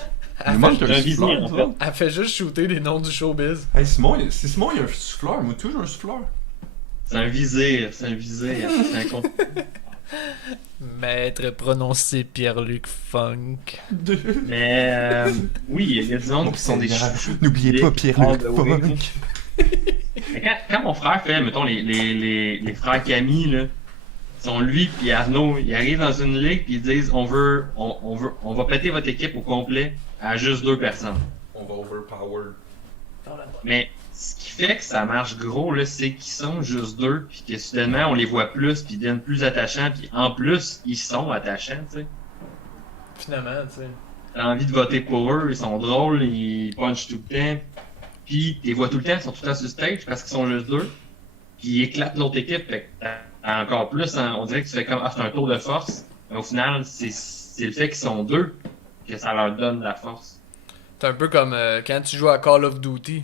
Elle Il manque j'ai un un visier, souffleur, en ça. fait. Elle fait juste shooter des noms du showbiz. Hey, Simon, si Simon il a un souffleur, moi tout j'ai un souffleur. C'est un visir, c'est un con. Maître prononcé Pierre-Luc Funk. Mais oui, il y a du monde qui sont des chouchous. N'oubliez pas Pierre-Luc Ah, ben oui. Funk. Mais quand mon frère fait, mettons, les frères Camille, là, sont lui puis Arnaud, ils arrivent dans une ligue puis ils disent on va péter votre équipe au complet à juste 2 personnes. On va overpower. Mais ce qui fait que ça marche gros, là, c'est qu'ils sont juste 2 puis que soudainement on les voit plus puis ils deviennent plus attachants puis en plus ils sont attachants, tu sais. Finalement, tu sais. T'as envie de voter pour eux, ils sont drôles, ils punchent tout le temps. Puis t'es vois tout le temps, ils sont tout le temps sur le stage parce qu'ils sont juste 2. Puis ils éclatent l'autre équipe, fait que t'as encore plus, hein, on dirait que tu fais comme c'est un tour de force. Mais au final, c'est le fait qu'ils sont 2 que ça leur donne de la force. C'est un peu comme quand tu joues à Call of Duty.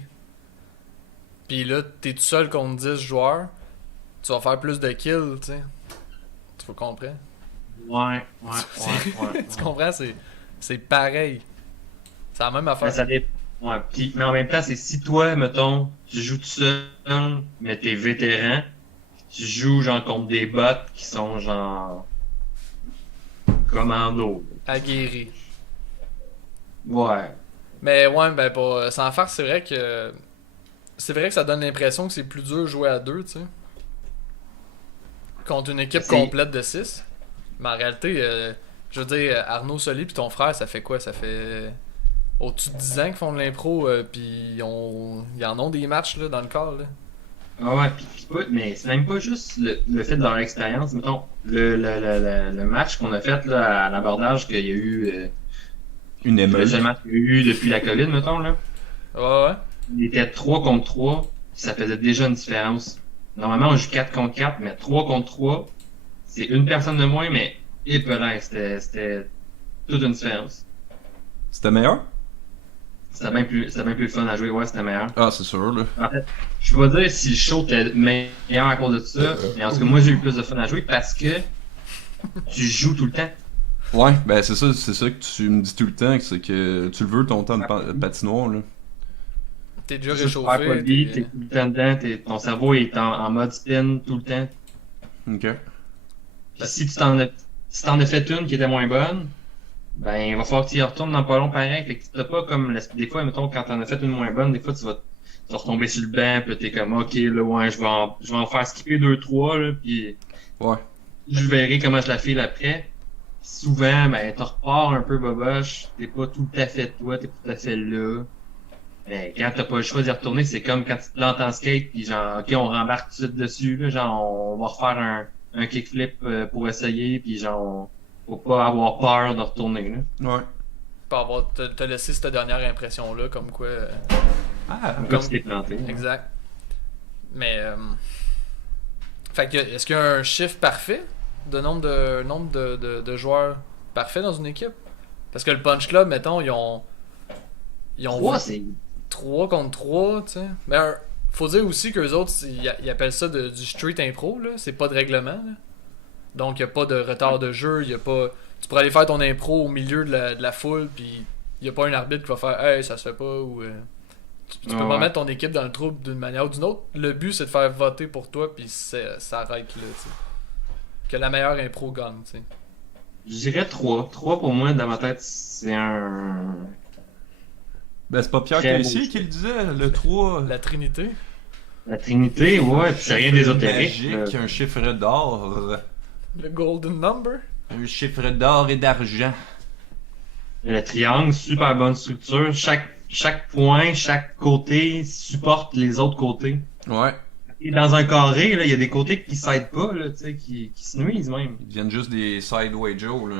Pis là, t'es tout seul contre 10 joueurs. Tu vas faire plus de kills, tu sais. Tu comprends? Ouais. Tu comprends? C'est pareil. C'est la même affaire. Mais ça dépend. Ouais, mais en même temps, c'est si toi, mettons, tu joues tout seul, mais t'es vétéran, tu joues genre contre des bots qui sont genre commando. Aguerri. Ouais. Mais ouais, ben pour sans faire, c'est vrai que ça donne l'impression que c'est plus dur de jouer à 2, tu sais. Contre une équipe C'est- complète de 6. Mais en réalité, je veux dire, Arnaud Soli puis ton frère, ça fait quoi? Ça fait au-dessus de 10 ans qu'ils font de l'impro, puis ils en ont des matchs là, dans le corps. Là. Ah ouais, mais c'est même pas juste le fait de leur expérience. Mettons, le match qu'on a fait là, à l'abordage qu'il y a eu, Une le émeute. seul match qu'il y a eu depuis la COVID, mettons, là. Ouais. Il était 3 contre 3, ça faisait déjà une différence. Normalement, on joue 4 contre 4, mais 3 contre 3, c'est une personne de moins, mais épelant, c'était toute une différence. C'était meilleur? C'était bien plus fun à jouer, ouais, c'était meilleur. Ah, c'est sûr, là. En fait, je peux pas dire si le show était meilleur à cause de ça, mais en tout cas, moi, j'ai eu plus de fun à jouer parce que tu joues tout le temps. Ouais, ben c'est ça que tu me dis tout le temps, c'est que tu le veux ton temps de patinoire, là. T'es déjà Tu perds pas de réchauffé. vie, t'es tout le temps dedans, ton cerveau est en mode spin tout le temps. Ok. Puis si tu t'en as fait une qui était moins bonne, ben il va falloir que tu y retournes dans pas long pareil. Fait que t'as pas comme des fois, mettons, quand t'en as fait une moins bonne, des fois tu vas retomber sur le banc, puis t'es comme ok là ouais, je vais en faire skipper 2-3 là, puis Ouais. je verrai comment je la file après. Souvent, ben t'en repars un peu boboche, t'es pas tout à fait toi, t'es pas tout à fait là. Mais quand t'as pas le choix d'y retourner, c'est comme quand tu te plantes en skate, puis genre ok on rembarque tout de suite dessus, là, genre on va refaire un kickflip pour essayer, puis genre faut pas avoir peur de retourner là. Ouais. Pas avoir te laisser cette dernière impression-là, comme quoi. Ah, Comme si t'es planté. Exact. Mais. Fait que, est-ce qu'il y a un chiffre parfait de nombre de joueurs parfait dans une équipe? Parce que le Punch Club, mettons, ils ont 3, c'est. 3 contre 3, tu sais. Mais faut dire aussi qu'eux autres, ils appellent ça du street impro, là. C'est pas de règlement, là. Donc, il n'y a pas de retard de jeu, il y a pas... Tu pourrais aller faire ton impro au milieu de la foule, puis il n'y a pas un arbitre qui va faire « Hey, ça se fait pas », ou... tu peux pas mettre ton équipe dans le trouble d'une manière ou d'une autre. Le but, c'est de faire voter pour toi, puis ça arrête là, tu sais. Que la meilleure impro gagne, tu sais. Je dirais 3. 3 pour moi, dans ma tête, c'est un. Ben, c'est pas Pierre Très Caissier beau. qui le disait, le 3. La Trinité. La Trinité, ouais, puis c'est rien d'ésotérique. Magique, un chiffre d'or. Le Golden Number. Un chiffre d'or et d'argent. Le triangle, super bonne structure. Chaque point, chaque côté supporte les autres côtés. Ouais. Et dans un carré, là, il y a des côtés qui s'aident pas, là, tu sais, qui se nuisent même. Ils deviennent juste des Sideway Joe, là.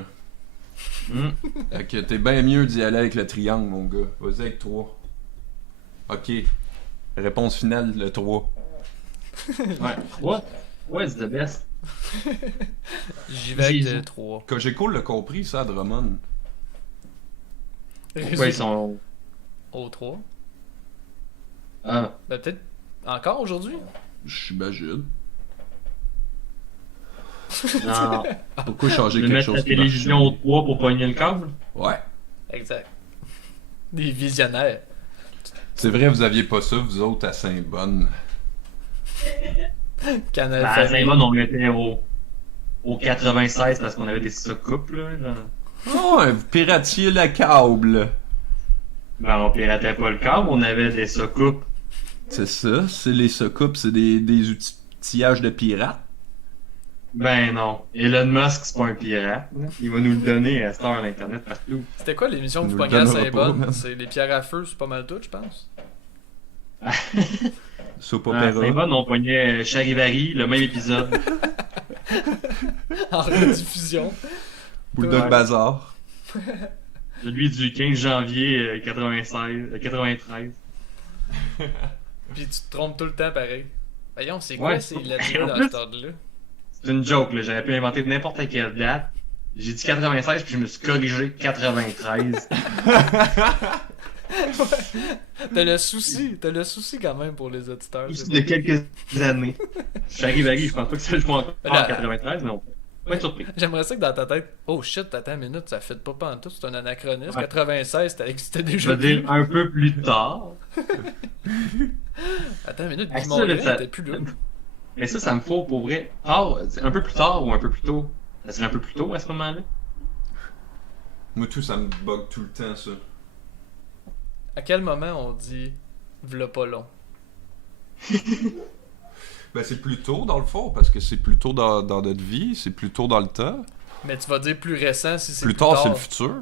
Hmm. Fait que t'es bien mieux d'y aller avec le triangle, mon gars. Vas-y avec 3. Ok. Réponse finale, le 3. Ouais, 3. Ouais, c'est the best. J'y vais avec Jésus. 3. Cogeco l'a compris, ça, à Drummond. Pourquoi ils sont. Au 3. Ah. Ben peut-être encore aujourd'hui. J'imagine. Non. Pourquoi changer Je vais quelque mettre chose la qui télévision marche? au 3 pour pogner le câble. Ouais. Exact. Des visionnaires. C'est vrai, vous aviez pas ça, vous autres, à Saint-Bonne. Canal À Famille. Saint-Bon, on mettait au 96 parce qu'on avait des soucoupes, là. Genre. Oh, vous piratiez la câble. Ben, on piratait pas le câble, on avait des soucoupes. C'est ça, c'est les soucoupes, c'est des outillages de pirates. Ben non. Elon Musk, c'est pas un pirate. Là. Il va nous le donner à cette heure l'Internet partout. C'était quoi l'émission que Nous vous le pognez à donnera pas, Saint-Bonne? man. C'est les pierres à feu, c'est pas mal tout, je pense. Soap À opéra. Saint-Bon, on pognait Charivari, le même épisode. En rediffusion. Bulldog Ouais. Bazar. Celui du 15 janvier 93. Puis tu te trompes tout le temps pareil. Voyons, c'est quoi Ouais. ces lettres-là En dans plus- cet ordre-là? C'est une joke, là. J'aurais pu inventer n'importe quelle date. J'ai dit 96 puis je me suis corrigé 93. T'as le souci quand même pour les auditeurs. Juste c'est de quelques années. Charivari, je pense pas que ça joue encore en Là- 93, mais on peut pas être surpris. J'aimerais ça que dans ta tête, oh shit, attends une minute, ça fait pas pantoute, c'est un anachronisme. Ouais. 96, c'était Je déjà veux dire un peu plus tard. Attends une minute, Ah, Guy ça, là, Mongrain ça- était plus là. Mais ça me faut pour vrai. Tard, un peu plus tard ou un peu plus tôt. Ça serait un peu plus tôt à ce moment-là. Moi, tout, ça me bug tout le temps, ça. À quel moment on dit v'là pas long? Ben, c'est plus tôt, dans le fond, parce que c'est plus tôt dans notre vie, c'est plus tôt dans le temps. Mais tu vas dire plus récent si c'est Plus tard, c'est le futur.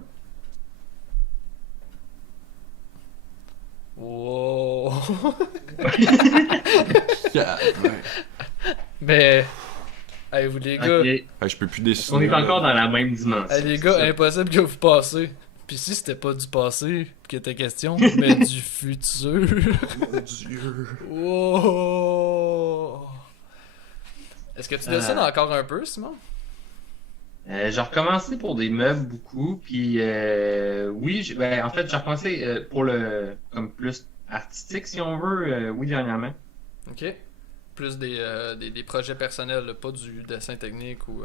Wow. Yeah, ouais. Mais, hey, vous les gars, Ok. Hey, je peux plus décider. On est là. encore dans la même dimension. hey, les c'est gars, ça. impossible que vous passiez. Puis si c'était pas du passé qui était question, mais du futur. Mon Dieu. Wow. Est-ce que tu dessines encore un peu, Simon? J'ai recommencé pour des meubles beaucoup, puis oui, en fait, j'ai recommencé pour le comme plus artistique si on veut, oui dernièrement. Ok. Plus des projets personnels, là, pas du dessin technique ou.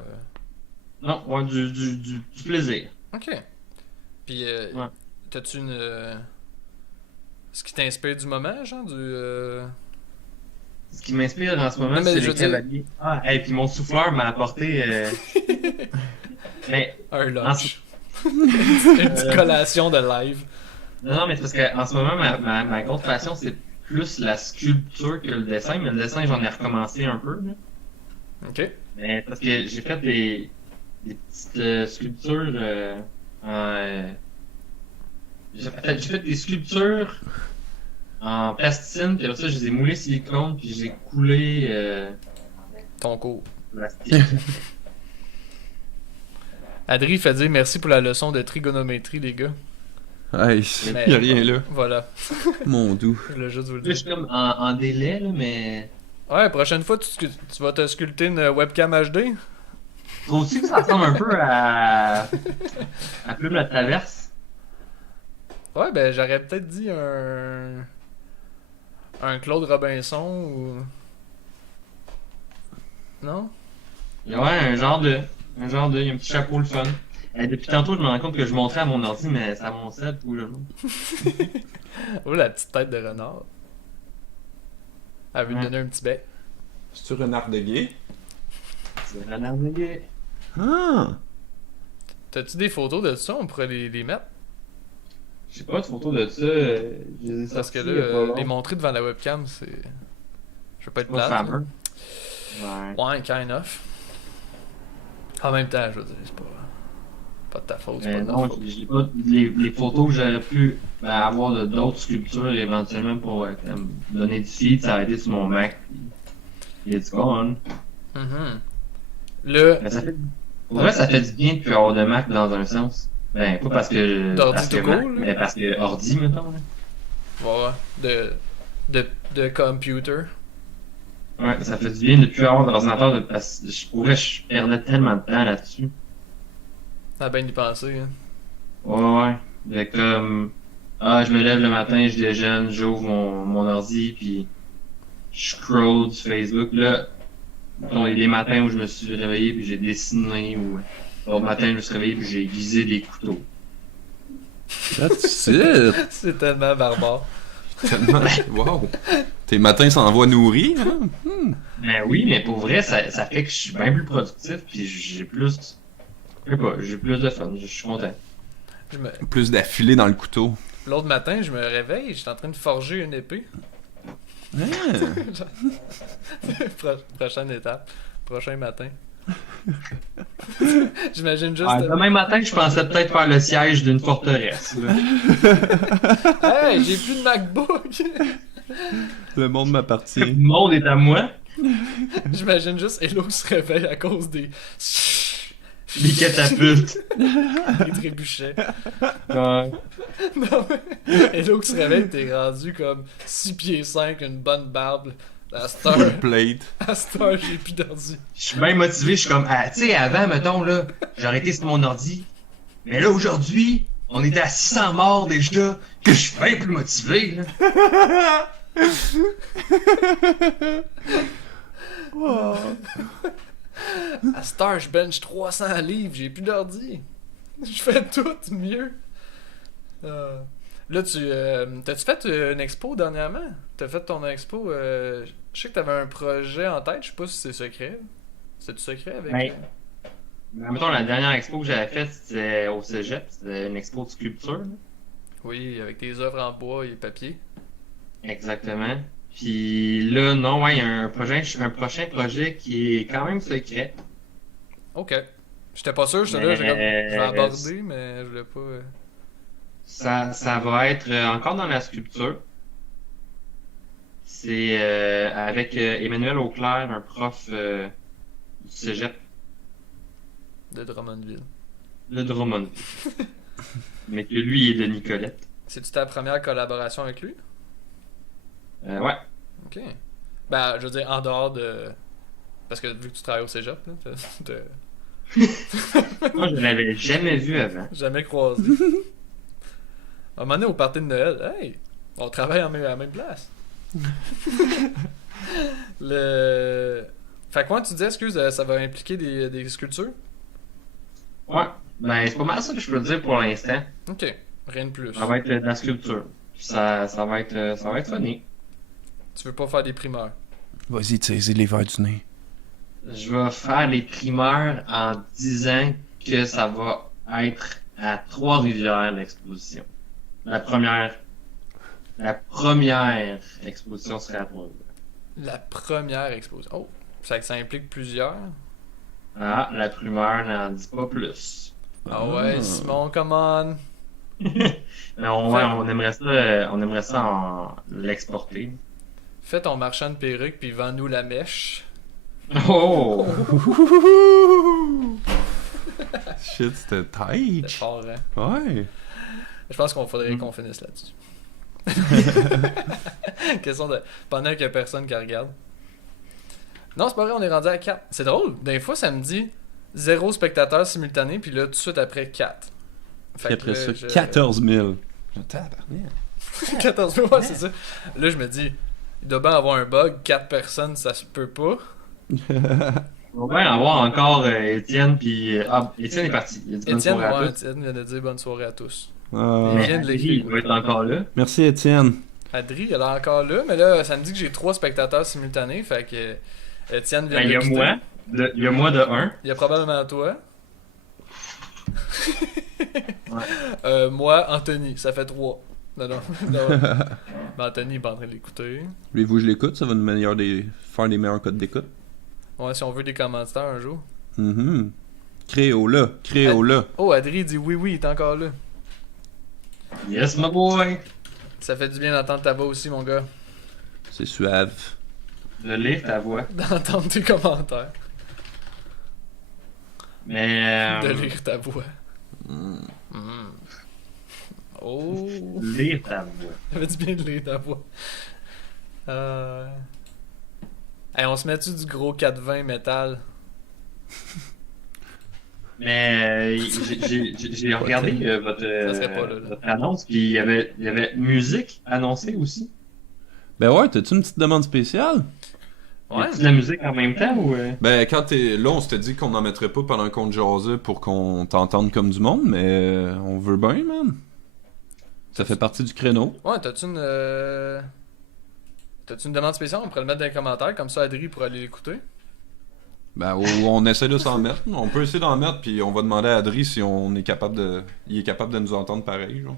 Non, ouais, du plaisir. Ok. Puis, Ouais. t'as-tu une. Ce qui t'inspire du moment, genre du. Ce qui m'inspire en ce moment, Non, mais c'est je les veux dire- cavaliers. Ah, et puis mon souffleur m'a apporté. Mais Un En lunch. Une petite collation de live. non, mais c'est parce qu'en ce moment, ma grosse passion, c'est plus la sculpture que le dessin. Mais le dessin, j'en ai recommencé un peu. Là. Ok. Mais parce que j'ai fait des petites sculptures j'ai fait des sculptures en plasticine, puis après ça, je les ai moulées silicone, puis j'ai coulé Ton cours. plastique. Adri fait dire merci pour la leçon de trigonométrie, les gars. Hey, Mais- y a rien là. Voilà. Mon doux. Je voulais juste vous le Là, je dire. suis comme en délai, là, mais Ouais, prochaine fois, tu vas te sculpter une webcam HD. Trouves-tu que ça ressemble un peu à Plume la Traverse? Ouais, ben j'aurais peut-être dit un Claude Robinson ou... Non? Ouais, un genre de, il y a un petit chapeau le fun. Depuis tantôt, je me rends compte que je montrais à mon ordi, mais ça mon cell tout le jour. Oh, la petite tête de renard. Elle veut lui Ouais. donner un petit bec. C'est-tu Renard de Gay? C'est Renard de Gay. Ah! T'as-tu des photos de ça? On pourrait les mettre. J'ai pas de photo de ça. Je les ai Parce que sortis là, il y a pas long. les montrer devant la webcam, c'est... Je veux pas être C'est pas plate. fameux. Ouais. Ouais, kind of. En même temps, je veux dire, c'est pas de ta faute, c'est pas Mais de notre non, faute. j'ai pas les photos que j'aurais pu avoir de d'autres sculptures éventuellement pour comme, donner du feed, ça aurait été sur mon Mac. Puis, it's gone. Mhm. Le... Mais ça fait, pour vrai, ça fait du bien de plus avoir de Mac dans un sens. Ben, pas parce que. D'ordi parce que tout Mac, court, là. mais parce que ordi, mettons. Là. Ouais, de computer. Ouais, ça fait du bien de plus avoir d'ordinateur parce que je perdais tellement de temps là-dessus. T'as bien y penser, hein. Ouais. De comme. Ah, je me lève le matin, je déjeune, j'ouvre mon ordi, puis je scroll sur Facebook. Là, mettons, les matins où je me suis réveillé, puis j'ai dessiné, ou l'autre matin, je me suis réveillé, puis j'ai visé des couteaux. That's it! C'est tellement barbare. Tellement... Wow! Tes matins s'envoient nourris, hein? Ben oui, mais pour vrai, ça fait que je suis bien plus productif, puis j'ai plus. Je sais pas, j'ai plus de fun, je suis content. Plus d'affilée dans le couteau. L'autre matin, je me réveille, j'étais en train de forger une épée. Ah. Prochaine étape. Prochain matin. J'imagine juste... Demain matin, je pensais peut-être faire le siège d'une forteresse. Là. Hey, j'ai plus de MacBook! Le monde m'appartient. Le monde est à moi. J'imagine juste Hello se réveille à cause des... Les catapultes. des trébuchets. Ouais. Non, mais Hello qui se réveille, t'es rendu comme 6 pieds 5, une bonne barbe. À cette Full heure, plate. à cette heure, j'ai plus d'ordi. Je suis bien motivé, je suis comme, ah, tu sais, avant, mettons, là, j'aurais été sur mon ordi. Mais là, aujourd'hui, on était à 600 morts déjà, que je suis bien plus motivé, là. À cette heure, je bench 300 livres, j'ai plus d'ordi. Je fais tout mieux. Là, t'as-tu fait une expo dernièrement? T'as fait ton expo. Je sais que t'avais un projet en tête, je sais pas si c'est secret. C'est-tu secret avec. Ouais. Mettons, la dernière expo que j'avais faite, c'était au cégep, c'était une expo de sculpture. Là. Oui, avec tes œuvres en bois et papier. Exactement. Puis là, non, ouais, il y a un prochain projet qui est quand même secret. Ok. J'étais pas sûr, j'étais là, je vais aborder, mais je voulais pas. Ça va être encore dans la sculpture. C'est avec Emmanuel Auclair, un prof du cégep De Drummondville. de Drummond. Mais que lui, il est de Nicolette. C'est-tu ta première collaboration avec lui? Ouais. Ok. Ben, je veux dire, en dehors de. Parce que vu que tu travailles au cégep, là, Moi, je l'avais jamais vu avant. jamais croisé. À un moment donné, au party de Noël, hey, on travaille à la même place. Fait quoi, tu disais, excuse, ça va impliquer des sculptures? Ouais. Ben, c'est pas mal ça que je peux te dire pour l'instant. Ok, rien de plus. Ça va être de la sculpture. Puis ça va être funny. Tu veux pas faire des primeurs? Vas-y, saisis les verres du nez. Je vais faire les primeurs en disant que ça va être à Trois-Rivières l'exposition. La première exposition serait à Trois-Rivières. La première exposition. Oh, ça implique plusieurs. Ah, la primeur n'en dit pas plus. Ah ouais, Simon, come on. Mais on aimerait ça l'exporter. Fais ton marchand de perruques puis vends-nous la mèche. Oh! Shit, c'était C'est tight. fort, hein? Ouais. Je pense qu'on faudrait qu'on finisse là-dessus. Question de. Pendant qu'il y a personne qui regarde. Non, c'est pas vrai, on est rendu à 4. C'est drôle, des fois ça me dit 0 spectateurs simultanés, puis là tout de suite après 4. Puis après ça, 14 000. Tabarnak. 14 000, ouais, c'est ça. Là, je me dis, il doit bien avoir un bug, 4 personnes, ça se peut pas. On va bien avoir encore Étienne, puis... Ah, Étienne est parti. Il a dit bonne Étienne, soirée à ouais, tous. Étienne vient de dire bonne soirée à tous. Mais vient de Adri, l'écrire. il va être encore là. Merci Étienne. Adri, elle est encore là, mais là, ça me dit que j'ai 3 spectateurs simultanés, fait que Étienne vient Ben, de il y a quitter. moi. Il y a moi de 1. Il y a probablement toi. Ouais. Moi, Anthony, ça fait 3. Non, non. non. Ben, Anthony est pas en train de l'écouter. Voulez-vous que je l'écoute? Ça va nous faire des meilleurs codes d'écoute. Ouais, si on veut des commentaires un jour. Créo-là. Oh, Adri dit oui, oui, il est encore là. Yes, my boy. Ça fait du bien d'entendre ta voix aussi, mon gars. C'est suave. De lire ta voix. D'entendre tes commentaires. Mais... De lire ta voix. Oh. Lire ta voix. Ça fait du bien de lire ta voix. Hey, on se met-tu du gros 420 métal? Mais j'ai regardé Ça serait pas là. votre annonce, puis il y avait musique annoncée aussi. Ben ouais, t'as-tu une petite demande spéciale? Y a-tu de la musique en même temps ou... Ben quand t'es là, on s'était dit qu'on n'en mettrait pas pendant qu'on te jasait pour qu'on t'entende comme du monde, mais on veut bien, man. Ça fait partie du créneau. Ouais, t'as-tu une demande spéciale? On pourrait le mettre dans les commentaires, comme ça Adri pourra aller l'écouter. Ben on essaie de s'en mettre. On peut essayer d'en mettre, puis on va demander à Adri si il est capable de nous entendre pareil, genre.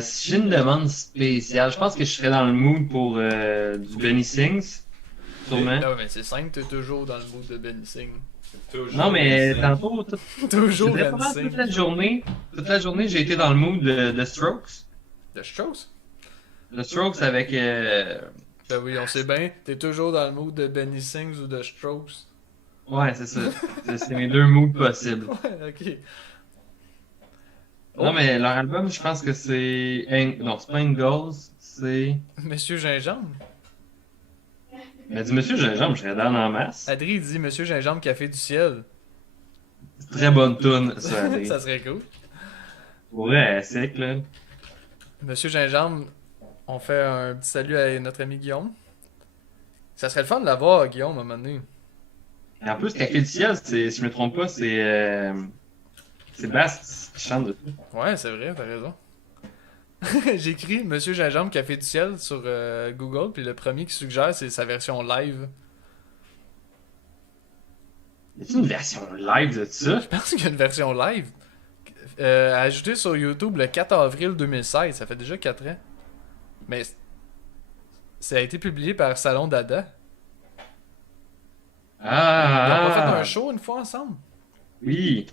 Si j'ai une demande spéciale, je pense que je serais dans le mood pour du Benny Sings, sûrement. Non, mais c'est simple, t'es toujours dans le mood de Benny Singh. Non, mais tantôt, Toujours c'était pas Benny mal Singh. toute la journée, j'ai été dans le mood de Strokes. De Strokes? The Strokes avec... Ben oui, on sait bien, t'es toujours dans le mood de Benny Singh ou de Strokes. Ouais, c'est ça. C'est mes deux moods possibles. Ouais, ok. Non, mais leur album, je pense que c'est... Non, c'est pas Angles, c'est... Monsieur Gingembre? Mais du Monsieur Gingembre, je serais dans en masse. Adri dit Monsieur Gingembre Café du Ciel. Très bonne tune, ça. Adrien. Ça serait cool. Pour vrai, sec, là. Monsieur Gingembre, on fait un petit salut à notre ami Guillaume. Ça serait le fun de l'avoir, Guillaume, à un moment donné. Et en plus, Café du Ciel, si je me trompe pas, c'est Bast qui chante dessus. Ouais, c'est vrai, t'as raison. J'écris Monsieur Gingembre Café du Ciel sur Google, puis le premier qui suggère, c'est sa version live. Y a-t-il une version live de ça? Je pense qu'il y a une version live. Ajoutée sur YouTube le 4 avril 2016, ça fait déjà 4 ans. Mais ça a été publié par Salon Dada. Ils ont pas fait un show une fois ensemble. Oui.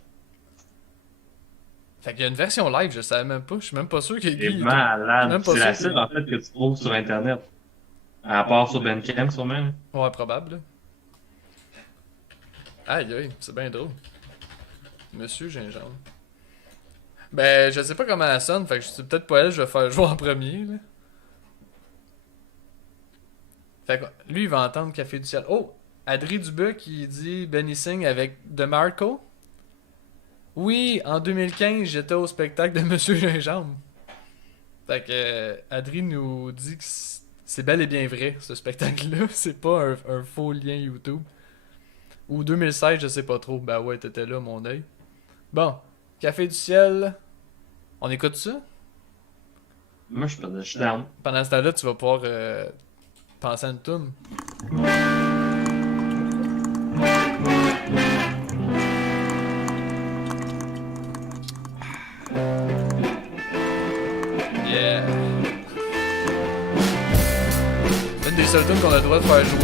Fait qu'il y a une version live, je savais même pas. Je suis même pas sûr qu'il y C'est ait même malade. pas C'est la sûr. seule, en fait, que tu trouves sur Internet. À part sur Bandcamp, sûrement. Ouais, probable. Là. Aïe aïe, c'est bien drôle. Monsieur Gingembre. Ben, je sais pas comment elle sonne, fait que c'est peut-être pas elle, je vais faire jouer en premier. Là. Fait que lui, il va entendre Café du Ciel. Oh! Adri Dubuc qui dit Benny Singh avec DeMarco. Oui, en 2015, j'étais au spectacle de Monsieur Gingembre. Fait que Adri nous dit que c'est bel et bien vrai, ce spectacle-là. C'est pas un faux lien YouTube. Ou 2016, je sais pas trop. Ben ouais, t'étais là, mon œil. Bon, Café du Ciel. On écoute ça? Moi, je suis down. Pendant ce temps-là, tu vas pouvoir penser à une toune. Yeah. Une des seules tunes qu'on a le droit de faire jouer.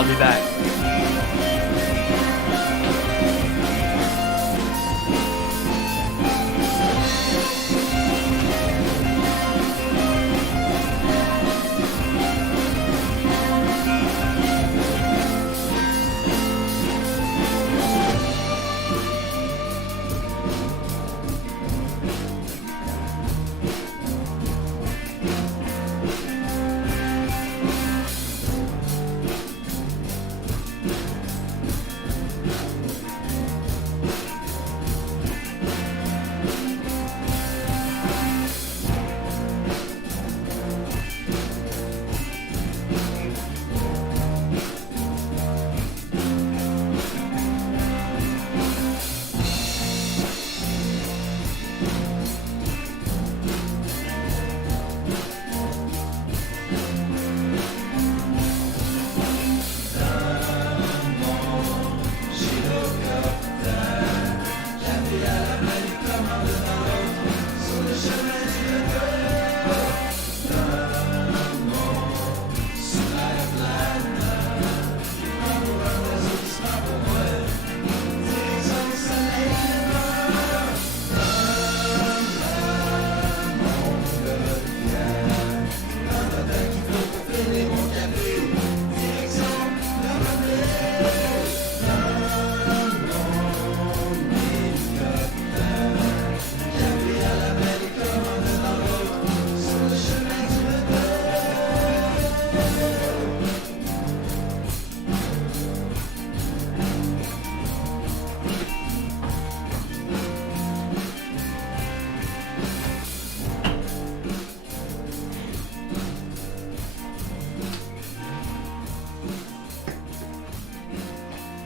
I'll be back.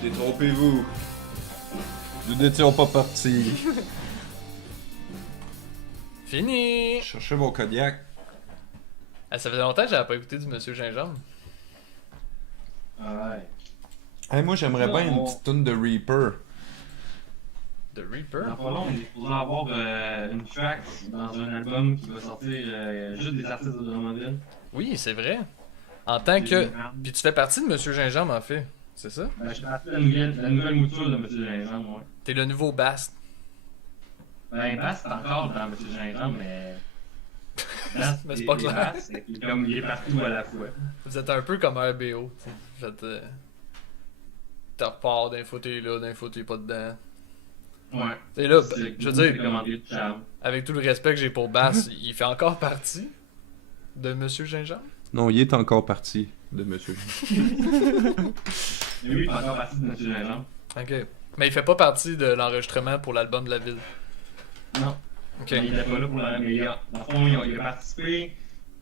Détrompez-vous. Nous n'étions pas partis. Fini! Cherchez mon cognac. Ah, ça faisait longtemps que j'avais pas écouté du Monsieur Gingembre. Ouais. Hey, moi, j'aimerais bien une petite tune de Reaper. The Reaper? Dans pas long, on est supposé avoir une track dans un album qui va sortir juste des artistes de Drummondville. Oui, c'est vrai. En tant que... Puis tu fais partie de Monsieur Gingembre, en fait. C'est ça? Ben, je fais partie de la nouvelle mouture de Monsieur Gingembre, ouais. T'es le nouveau Bast. Ben, Bass, c'est encore dans Monsieur Gingembre, mais. Bass, Mais c'est pas clair. Bass, il est partout à la fois. Vous êtes un peu comme RBO. T'sais. Vous êtes... T'as repars d'un fois t'es là, d'un fois t'es pas dedans. Ouais. Et là, C'est- je veux c'est dire, commandé de charme. avec tout le respect que j'ai pour Bass, il fait encore partie de Monsieur Gingembre? Non, il est encore parti de Monsieur. Mais oui, il fait encore partie de Monsieur Gingembre. Ok. Mais il fait pas partie de l'enregistrement pour l'album de la ville. Non. Ok. Mais il était pas là pour la. Mais dans le fond, il a participé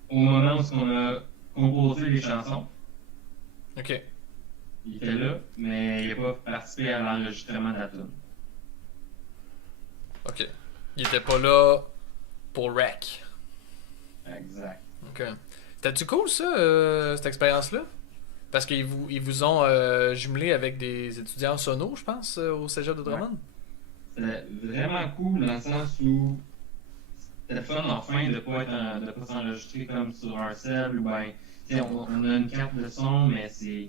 au moment où on a composé les chansons. Ok. Il était là, mais il n'a pas participé à l'enregistrement de la tune. Ok. Il était pas là pour Rec. Exact. Ok. C'était-tu cool ça, cette expérience-là? Parce qu'ils vous ont jumelé avec des étudiants sono, je pense, au cégep de Drummond? C'était vraiment cool dans le sens où c'était fun enfin de pas s'enregistrer comme sur un cell ou ben on a une carte de son mais c'est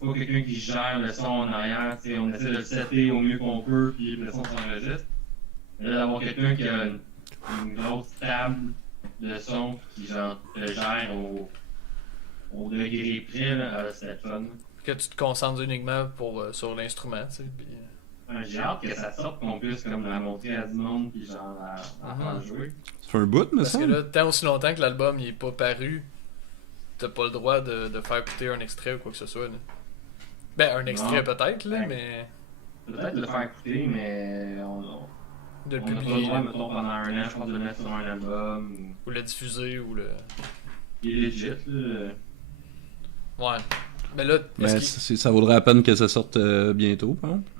pas quelqu'un qui gère le son en arrière, on essaie de le setter au mieux qu'on peut puis le son s'enregistre. Mais là d'avoir quelqu'un qui a une grosse table de son qui genre le gère au degré près là, c'était fun. Que tu te concentres uniquement sur l'instrument, tu sais. Puis... J'ai hâte que ça sorte qu'on puisse comme la montrer à du monde puis genre à faire jouer. Ça fait un bout, mais Parce ça. que là, tant aussi longtemps que l'album il est pas paru, t'as pas le droit de faire écouter un extrait ou quoi que ce soit. Là. Ben, un extrait Non. peut-être, là, Ouais. mais Peut-être le faire écouter, mais de le on n'a pas le publier, droit, là, mettons, pendant un an, je pense, de le mettre sur un album. ou le diffuser, ou le... Il est legit, là. Ouais. Mais là, Mais ça vaudrait la peine que ça sorte bientôt, par exemple.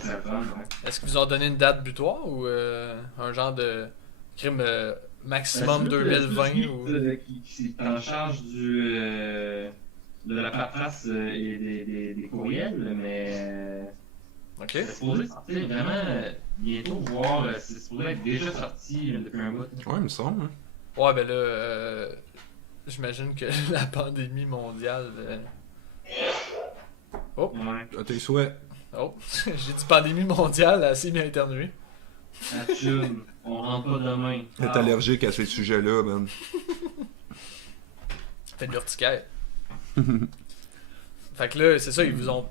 C'est fun, ouais. est-ce qu'ils vous ont donné une date butoir ou un genre de crime maximum 2020 ou... Qui est en charge de la paperasse et des courriels, mais Ok. c'est supposé sortir vraiment bientôt, voire c'est supposé être déjà sorti depuis un bout. Ouais, il me semble. Hein. Ouais, ben là, j'imagine que la pandémie mondiale Oh, Ouais. À tes souhaits. oh. J'ai dit pandémie mondiale, assez bien éternué. Assume, on rentre pas demain. Elle est allergique à ces sujets-là, man. Fait de l'urticaire. Fait que là, c'est ça, ils vous ont.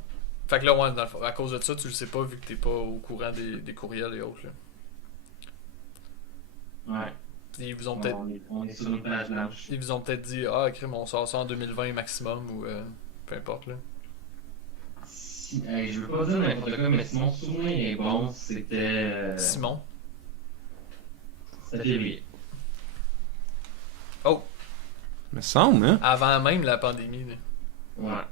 Fait que là, ouais, dans le fond, à cause de ça, tu le sais pas vu que t'es pas au courant des courriels et autres. Là. Ouais. Puis ils vous ont peut-être. On est sur une page blanche. Ils vous ont peut-être dit ah crime on sort ça en 2020 maximum ou peu importe là. Si, je veux pas dire n'importe quoi, mais si mon souvenir est bon, c'était. Simon. C'était février. Oh, Me semble, hein? avant même la pandémie. Là. Ouais.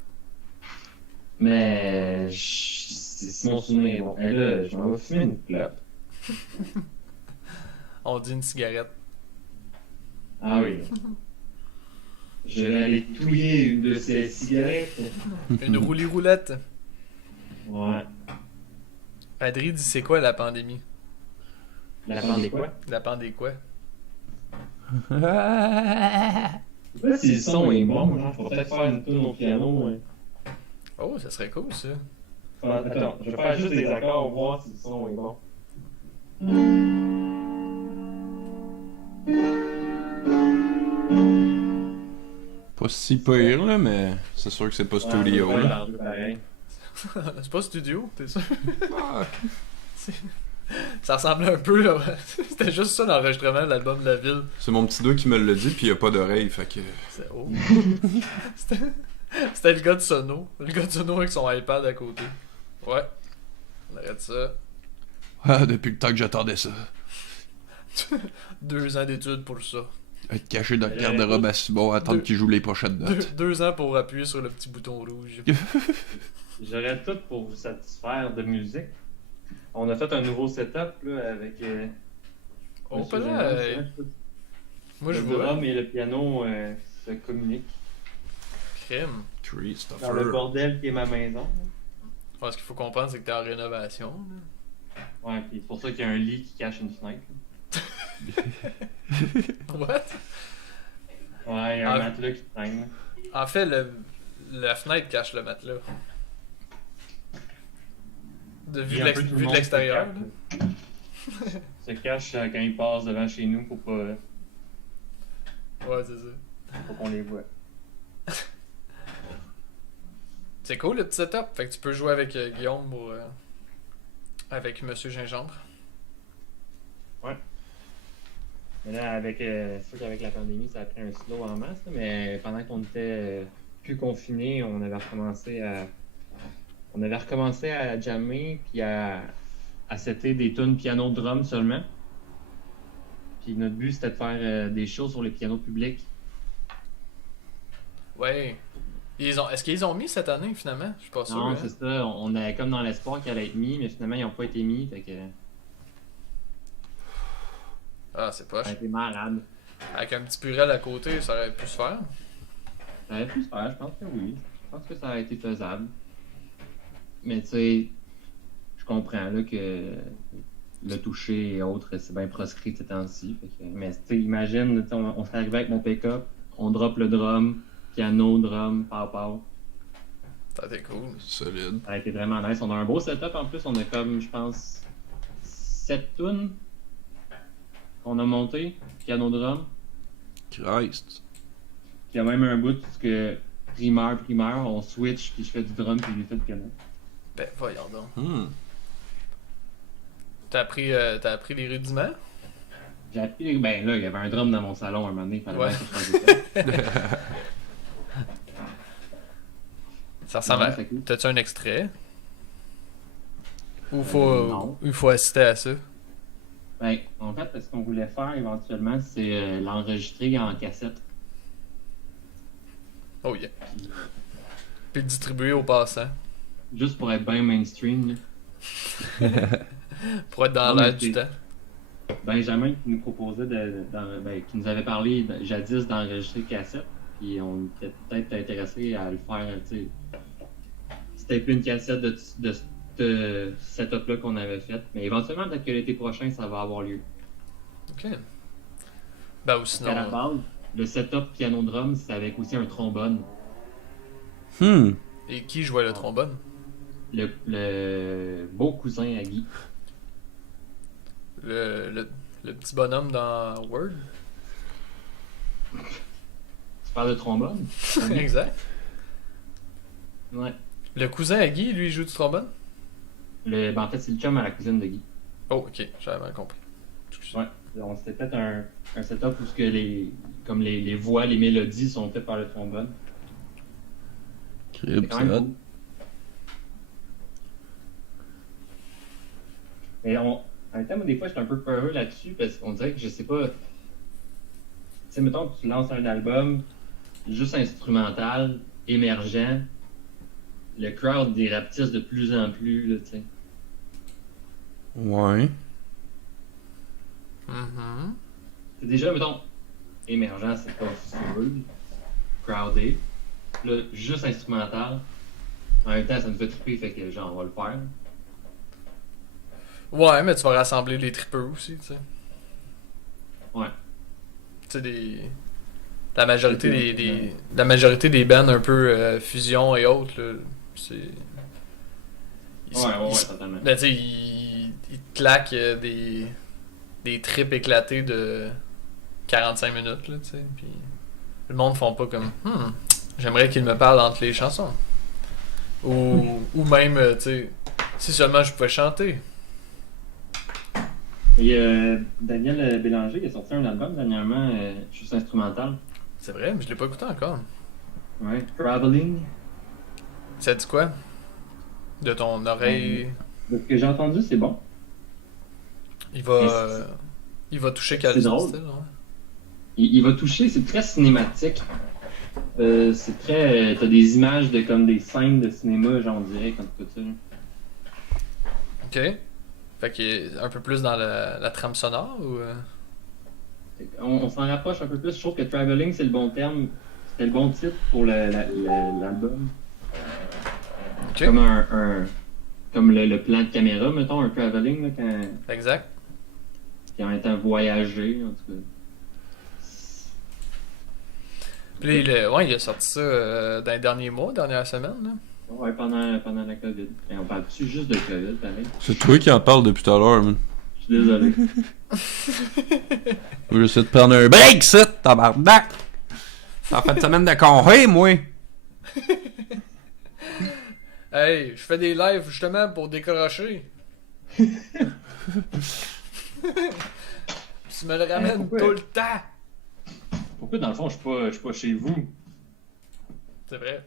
Mais. Si mon souvenir est bon. Et là, je m'en vais fumer une clope. On dit une cigarette. Ah oui. Je vais aller touiller une de ces cigarettes. Une roulis-roulette. Ouais. Adri dit c'est quoi la pandémie? La pandémie quoi? La pandémie quoi? Je sais pas si le son est bon, genre, faut peut-être faire une tune au piano. Ouais. Oh, ça serait cool ça. Attends, je vais faire juste des accords, voir si le son est bon. Pas si pire, là, mais c'est sûr que c'est pas studio, Ouais, là. pareil. C'est pas studio, t'es sûr? Ah, Ça ressemblait un peu là. C'était juste ça l'enregistrement de l'album de la ville. c'est mon petit doigt qui me l'a dit, puis il a pas d'oreille, fait que... C'est oh. C'était le gars de Sono. Le gars de Sono avec son iPad à côté. Ouais. On arrête ça. Ah, depuis le temps que j'attendais ça. 2 ans d'études pour ça. Être caché dans le garde-robe à Cibon, attendre qu'il joue les pochettes notes. 2 ans pour appuyer sur le petit bouton rouge. J'aurais tout pour vous satisfaire de musique. On a fait un nouveau setup là, avec. Oh, Monsieur pas là. Géant, Moi je le vois. drum et le piano se communiquent. Crime. Christopher. Dans le bordel qui est ma maison. Ouais, ce qu'il faut comprendre, c'est que t'es en rénovation. Ouais, puis c'est pour ça qu'il y a un lit qui cache une fenêtre. Là. What? Ouais, il y a un Ah. matelas qui traîne. En fait, la fenêtre cache le matelas. Puis un peu tout le Vu de monde l'extérieur. se cache. Se cache quand ils passent devant chez nous pour pas là. Ouais, c'est ça. pour qu'on les voit. C'est cool le petit setup. Fait que tu peux jouer avec Guillaume ou avec Monsieur Gingembre. Mais là, avec, c'est sûr qu'avec la pandémie, ça a pris un slow en masse, là, mais pendant qu'on était plus confinés, on avait recommencé à jammer puis à setter des tunes piano-drum seulement. Puis notre but, c'était de faire des shows sur les pianos publics. Ouais. Est-ce qu'ils ont mis cette année finalement? Je suis pas sûr. Non, hein. c'est ça. On avait comme dans l'espoir qu'elle allait être mis, mais finalement, ils n'ont pas été mis. Fait que Ah, c'est poche. ça a été malade. Avec un petit purel à côté, ça aurait pu se faire. Ça aurait pu se faire, je pense que oui. Je pense que ça a été faisable. Mais tu sais, je comprends là que le toucher et autres, c'est bien proscrit ces temps-ci. Mais tu sais, imagine, on serait arrivé avec mon pick-up, on drop le drum, piano, drum, pow. Ça aurait été cool. Solide. Ça a été vraiment nice. On a un beau setup en plus. On a comme, je pense, 7 tunes qu'on a monté, piano, drum. Christ. Puis il y a même un bout parce que primaire, on switch, puis je fais du drum, puis lui fait du piano. Ben, voyons donc. T'as appris les rudiments? J'ai appris, ben là, il y avait un drum dans mon salon un moment donné, il fallait Ouais. bien que je fasse ça. Ça ressemble Ouais, à... c'est cool. T'as-tu un extrait? Ou non. il faut assister à ça? Ben, en fait, ce qu'on voulait faire éventuellement, c'est l'enregistrer en cassette. Oh yeah. Puis le distribuer aux passants. Juste pour être bien mainstream. Là. Pour être dans Non, mais l'air du c'est- temps. Benjamin qui nous proposait qui nous avait parlé jadis d'enregistrer cassette, puis on était peut-être intéressé à le faire, tu sais. C'était plus une cassette de ce setup-là qu'on avait fait, mais éventuellement, peut-être que l'été prochain, ça va avoir lieu. Ok. Ben ou À sinon. la base, le setup piano-drum, c'est avec aussi un trombone. Hmm. Et qui jouait le trombone? Le beau cousin à Guy. Le petit bonhomme dans Word? Tu parles de trombone? Exact. Ouais. Le cousin à Guy, lui, il joue du trombone? Ben, en fait, c'est le chum à la cousine de Guy. Oh, ok, j'avais mal compris. Ouais. On s'était fait un setup où ce que les voix, les mélodies sont faites par le trombone. C'est quand même cool. Mais en même temps, moi, des fois, j'étais un peu peureux là-dessus parce qu'on dirait que je sais pas. Tu sais, mettons que tu lances un album juste instrumental, émergent, le crowd des rapetisse de plus en plus, là, tu sais. Ouais. Mhm. C'est déjà, mettons, émergent, c'est pas full, crowded. Là, juste instrumental. En même temps, ça me fait triper, fait que genre, on va le faire. Ouais, mais tu vas rassembler les tripeux aussi, tu sais. Ouais. Tu sais, la majorité des bands un peu fusion et autres, là, c'est... Ouais, totalement. Ben, tu sais, ils te claquent des trips éclatés de 45 minutes, là, tu sais. Puis le monde font pas comme j'aimerais qu'il me parle entre les chansons. Ou même, tu sais, si seulement je pouvais chanter. Et Daniel Bélanger il a sorti un album dernièrement, juste instrumental. C'est vrai, mais je l'ai pas écouté encore. Ouais. Traveling. Ça dit quoi? De ton oreille. De ce que j'ai entendu, c'est bon. Il va toucher quel C'est drôle. style, ouais. Il va toucher, c'est très cinématique. C'est très. T'as des images de comme des scènes de cinéma, genre on dirait, quand tu écoutes ça. Ok. Fait qu'il est un peu plus dans la trame sonore ou. On s'en rapproche un peu plus. Je trouve que Traveling, c'est le bon terme. C'était le bon titre pour l'album. Ok. Comme le plan de caméra, mettons, un Traveling, là, Exact. quand on est en voyager, en tout cas. Puis il a sorti ça dans les derniers mois, dernières semaines, là. Ouais, pendant la COVID. Et on parle-tu juste de COVID, pareil? C'est toi qui en parle depuis tout à l'heure, man. Je suis désolé. Je vais essayer de prendre un break, ça, tabarnak! Ça fait une semaine de congé, moi! Hey, je fais des lives justement pour décrocher. Tu me le ramènes pourquoi? tout le temps. Pourquoi, dans le fond, je suis pas chez vous? C'est vrai.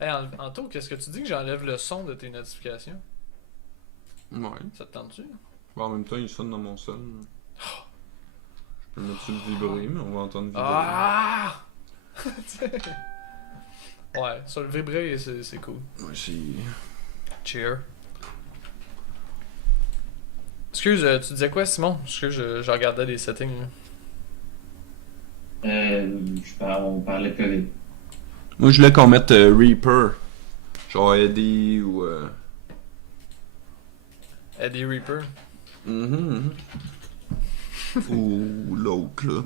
Hey, Anto, qu'est-ce que tu dis que j'enlève le son de tes notifications? Ouais. Ça te tente-tu? Bon, en même temps, il sonne dans mon son. Je peux le mettre sur le vibrer, mais on va entendre vibrer. Ah! Ouais, sur le vibrer, c'est cool. Moi aussi. Cheer. Excuse, tu disais quoi, Simon? Excuse, je regardais les settings. Là. On parlait de COVID. Moi, je voulais qu'on mette Reaper. Genre Eddie ou. Eddie Reaper. Ou l'autre, là.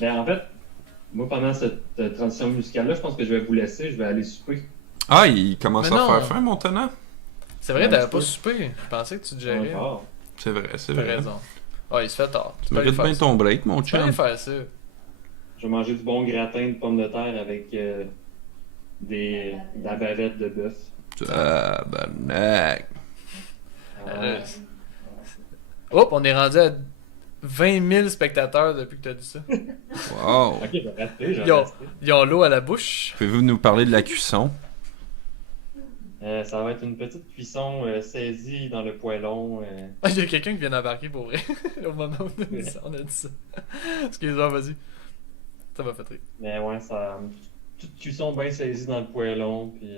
Ben, en fait, moi, pendant cette transition musicale-là, je pense que je vais vous laisser. Je vais aller souper. Ah, il commence Mais à non. faire faim, mon tenant? C'est vrai, Ouais, t'avais tu pas peux. soupé. Je pensais que tu te gérais. Ouais, fort. C'est vrai, c'est T'as vrai. raison. Ouais, il se fait tard. Tu peux aller mérites bien faire ton break, mon ça. Tu peux aller chum. faire ça. Je vais manger du bon gratin de pommes de terre avec de la bavette de bœuf. Tabarnak. Euh, Hop, on est rendu à 20 000 spectateurs depuis que t'as dit ça. Wow. Ok, j'ai resté, Yo. Ils ont l'eau à la bouche. Pouvez-vous nous parler de la cuisson? Ça va être une petite cuisson saisie dans le poêlon. Ah, il y a quelqu'un qui vient d'embarquer pour vrai. Au moment où on a dit ça. Excuse-moi, vas-y. Ça m'a fait rire. Mais ouais, toute cuisson bien saisie dans le poêlon. Puis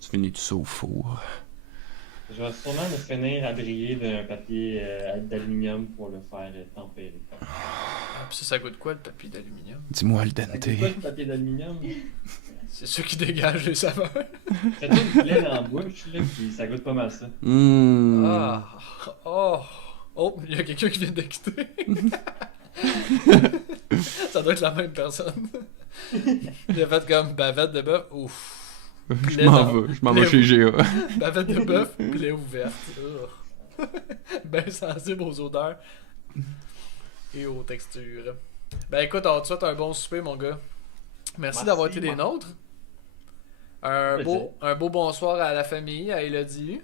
Tu finis tout ça au four. je vais sûrement me finir à briller d'un papier d'aluminium pour le faire tempérer. Ah, pis ça goûte quoi le papier d'aluminium? Dis-moi al C'est dente. quoi le papier d'aluminium? C'est ceux qui dégagent les saveurs. C'est tout le poulet dans la bouche, là, puis ça goûte pas mal ça. Mmh. Ah. Oh. Oh, il y a quelqu'un qui vient de quitter. Ça doit être la même personne. Il a fait comme bavette de bœuf. Ouf. Je m'en vais chez GA. Bavette de bœuf, plaie ouverte. Ben sensible aux odeurs et aux textures. Ben écoute, on te souhaite un bon souper, mon gars. Merci d'avoir été des nôtres. Un beau bonsoir à la famille, à Elodie.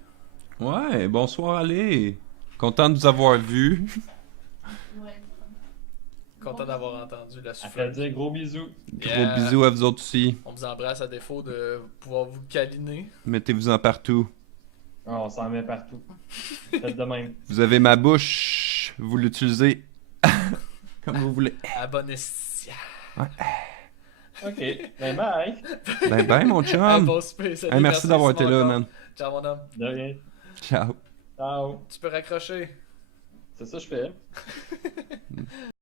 Ouais, bonsoir, allez. Content de vous avoir vus. Content d'avoir entendu la À soufflante. te dire gros bisous. Gros bisous à vous autres aussi. On vous embrasse à défaut de pouvoir vous câliner. Mettez-vous-en partout. Ah, on s'en met partout. Faites de même. Vous avez ma bouche. Vous l'utilisez comme vous voulez. À bon estia. Ok, ben bye. Bye bye, mon Hey, chum. bon souper, salut, Hey, merci d'avoir été là, encore. man. Ciao, mon homme. De rien. Ciao. Ciao. Tu peux raccrocher. C'est ça que je fais.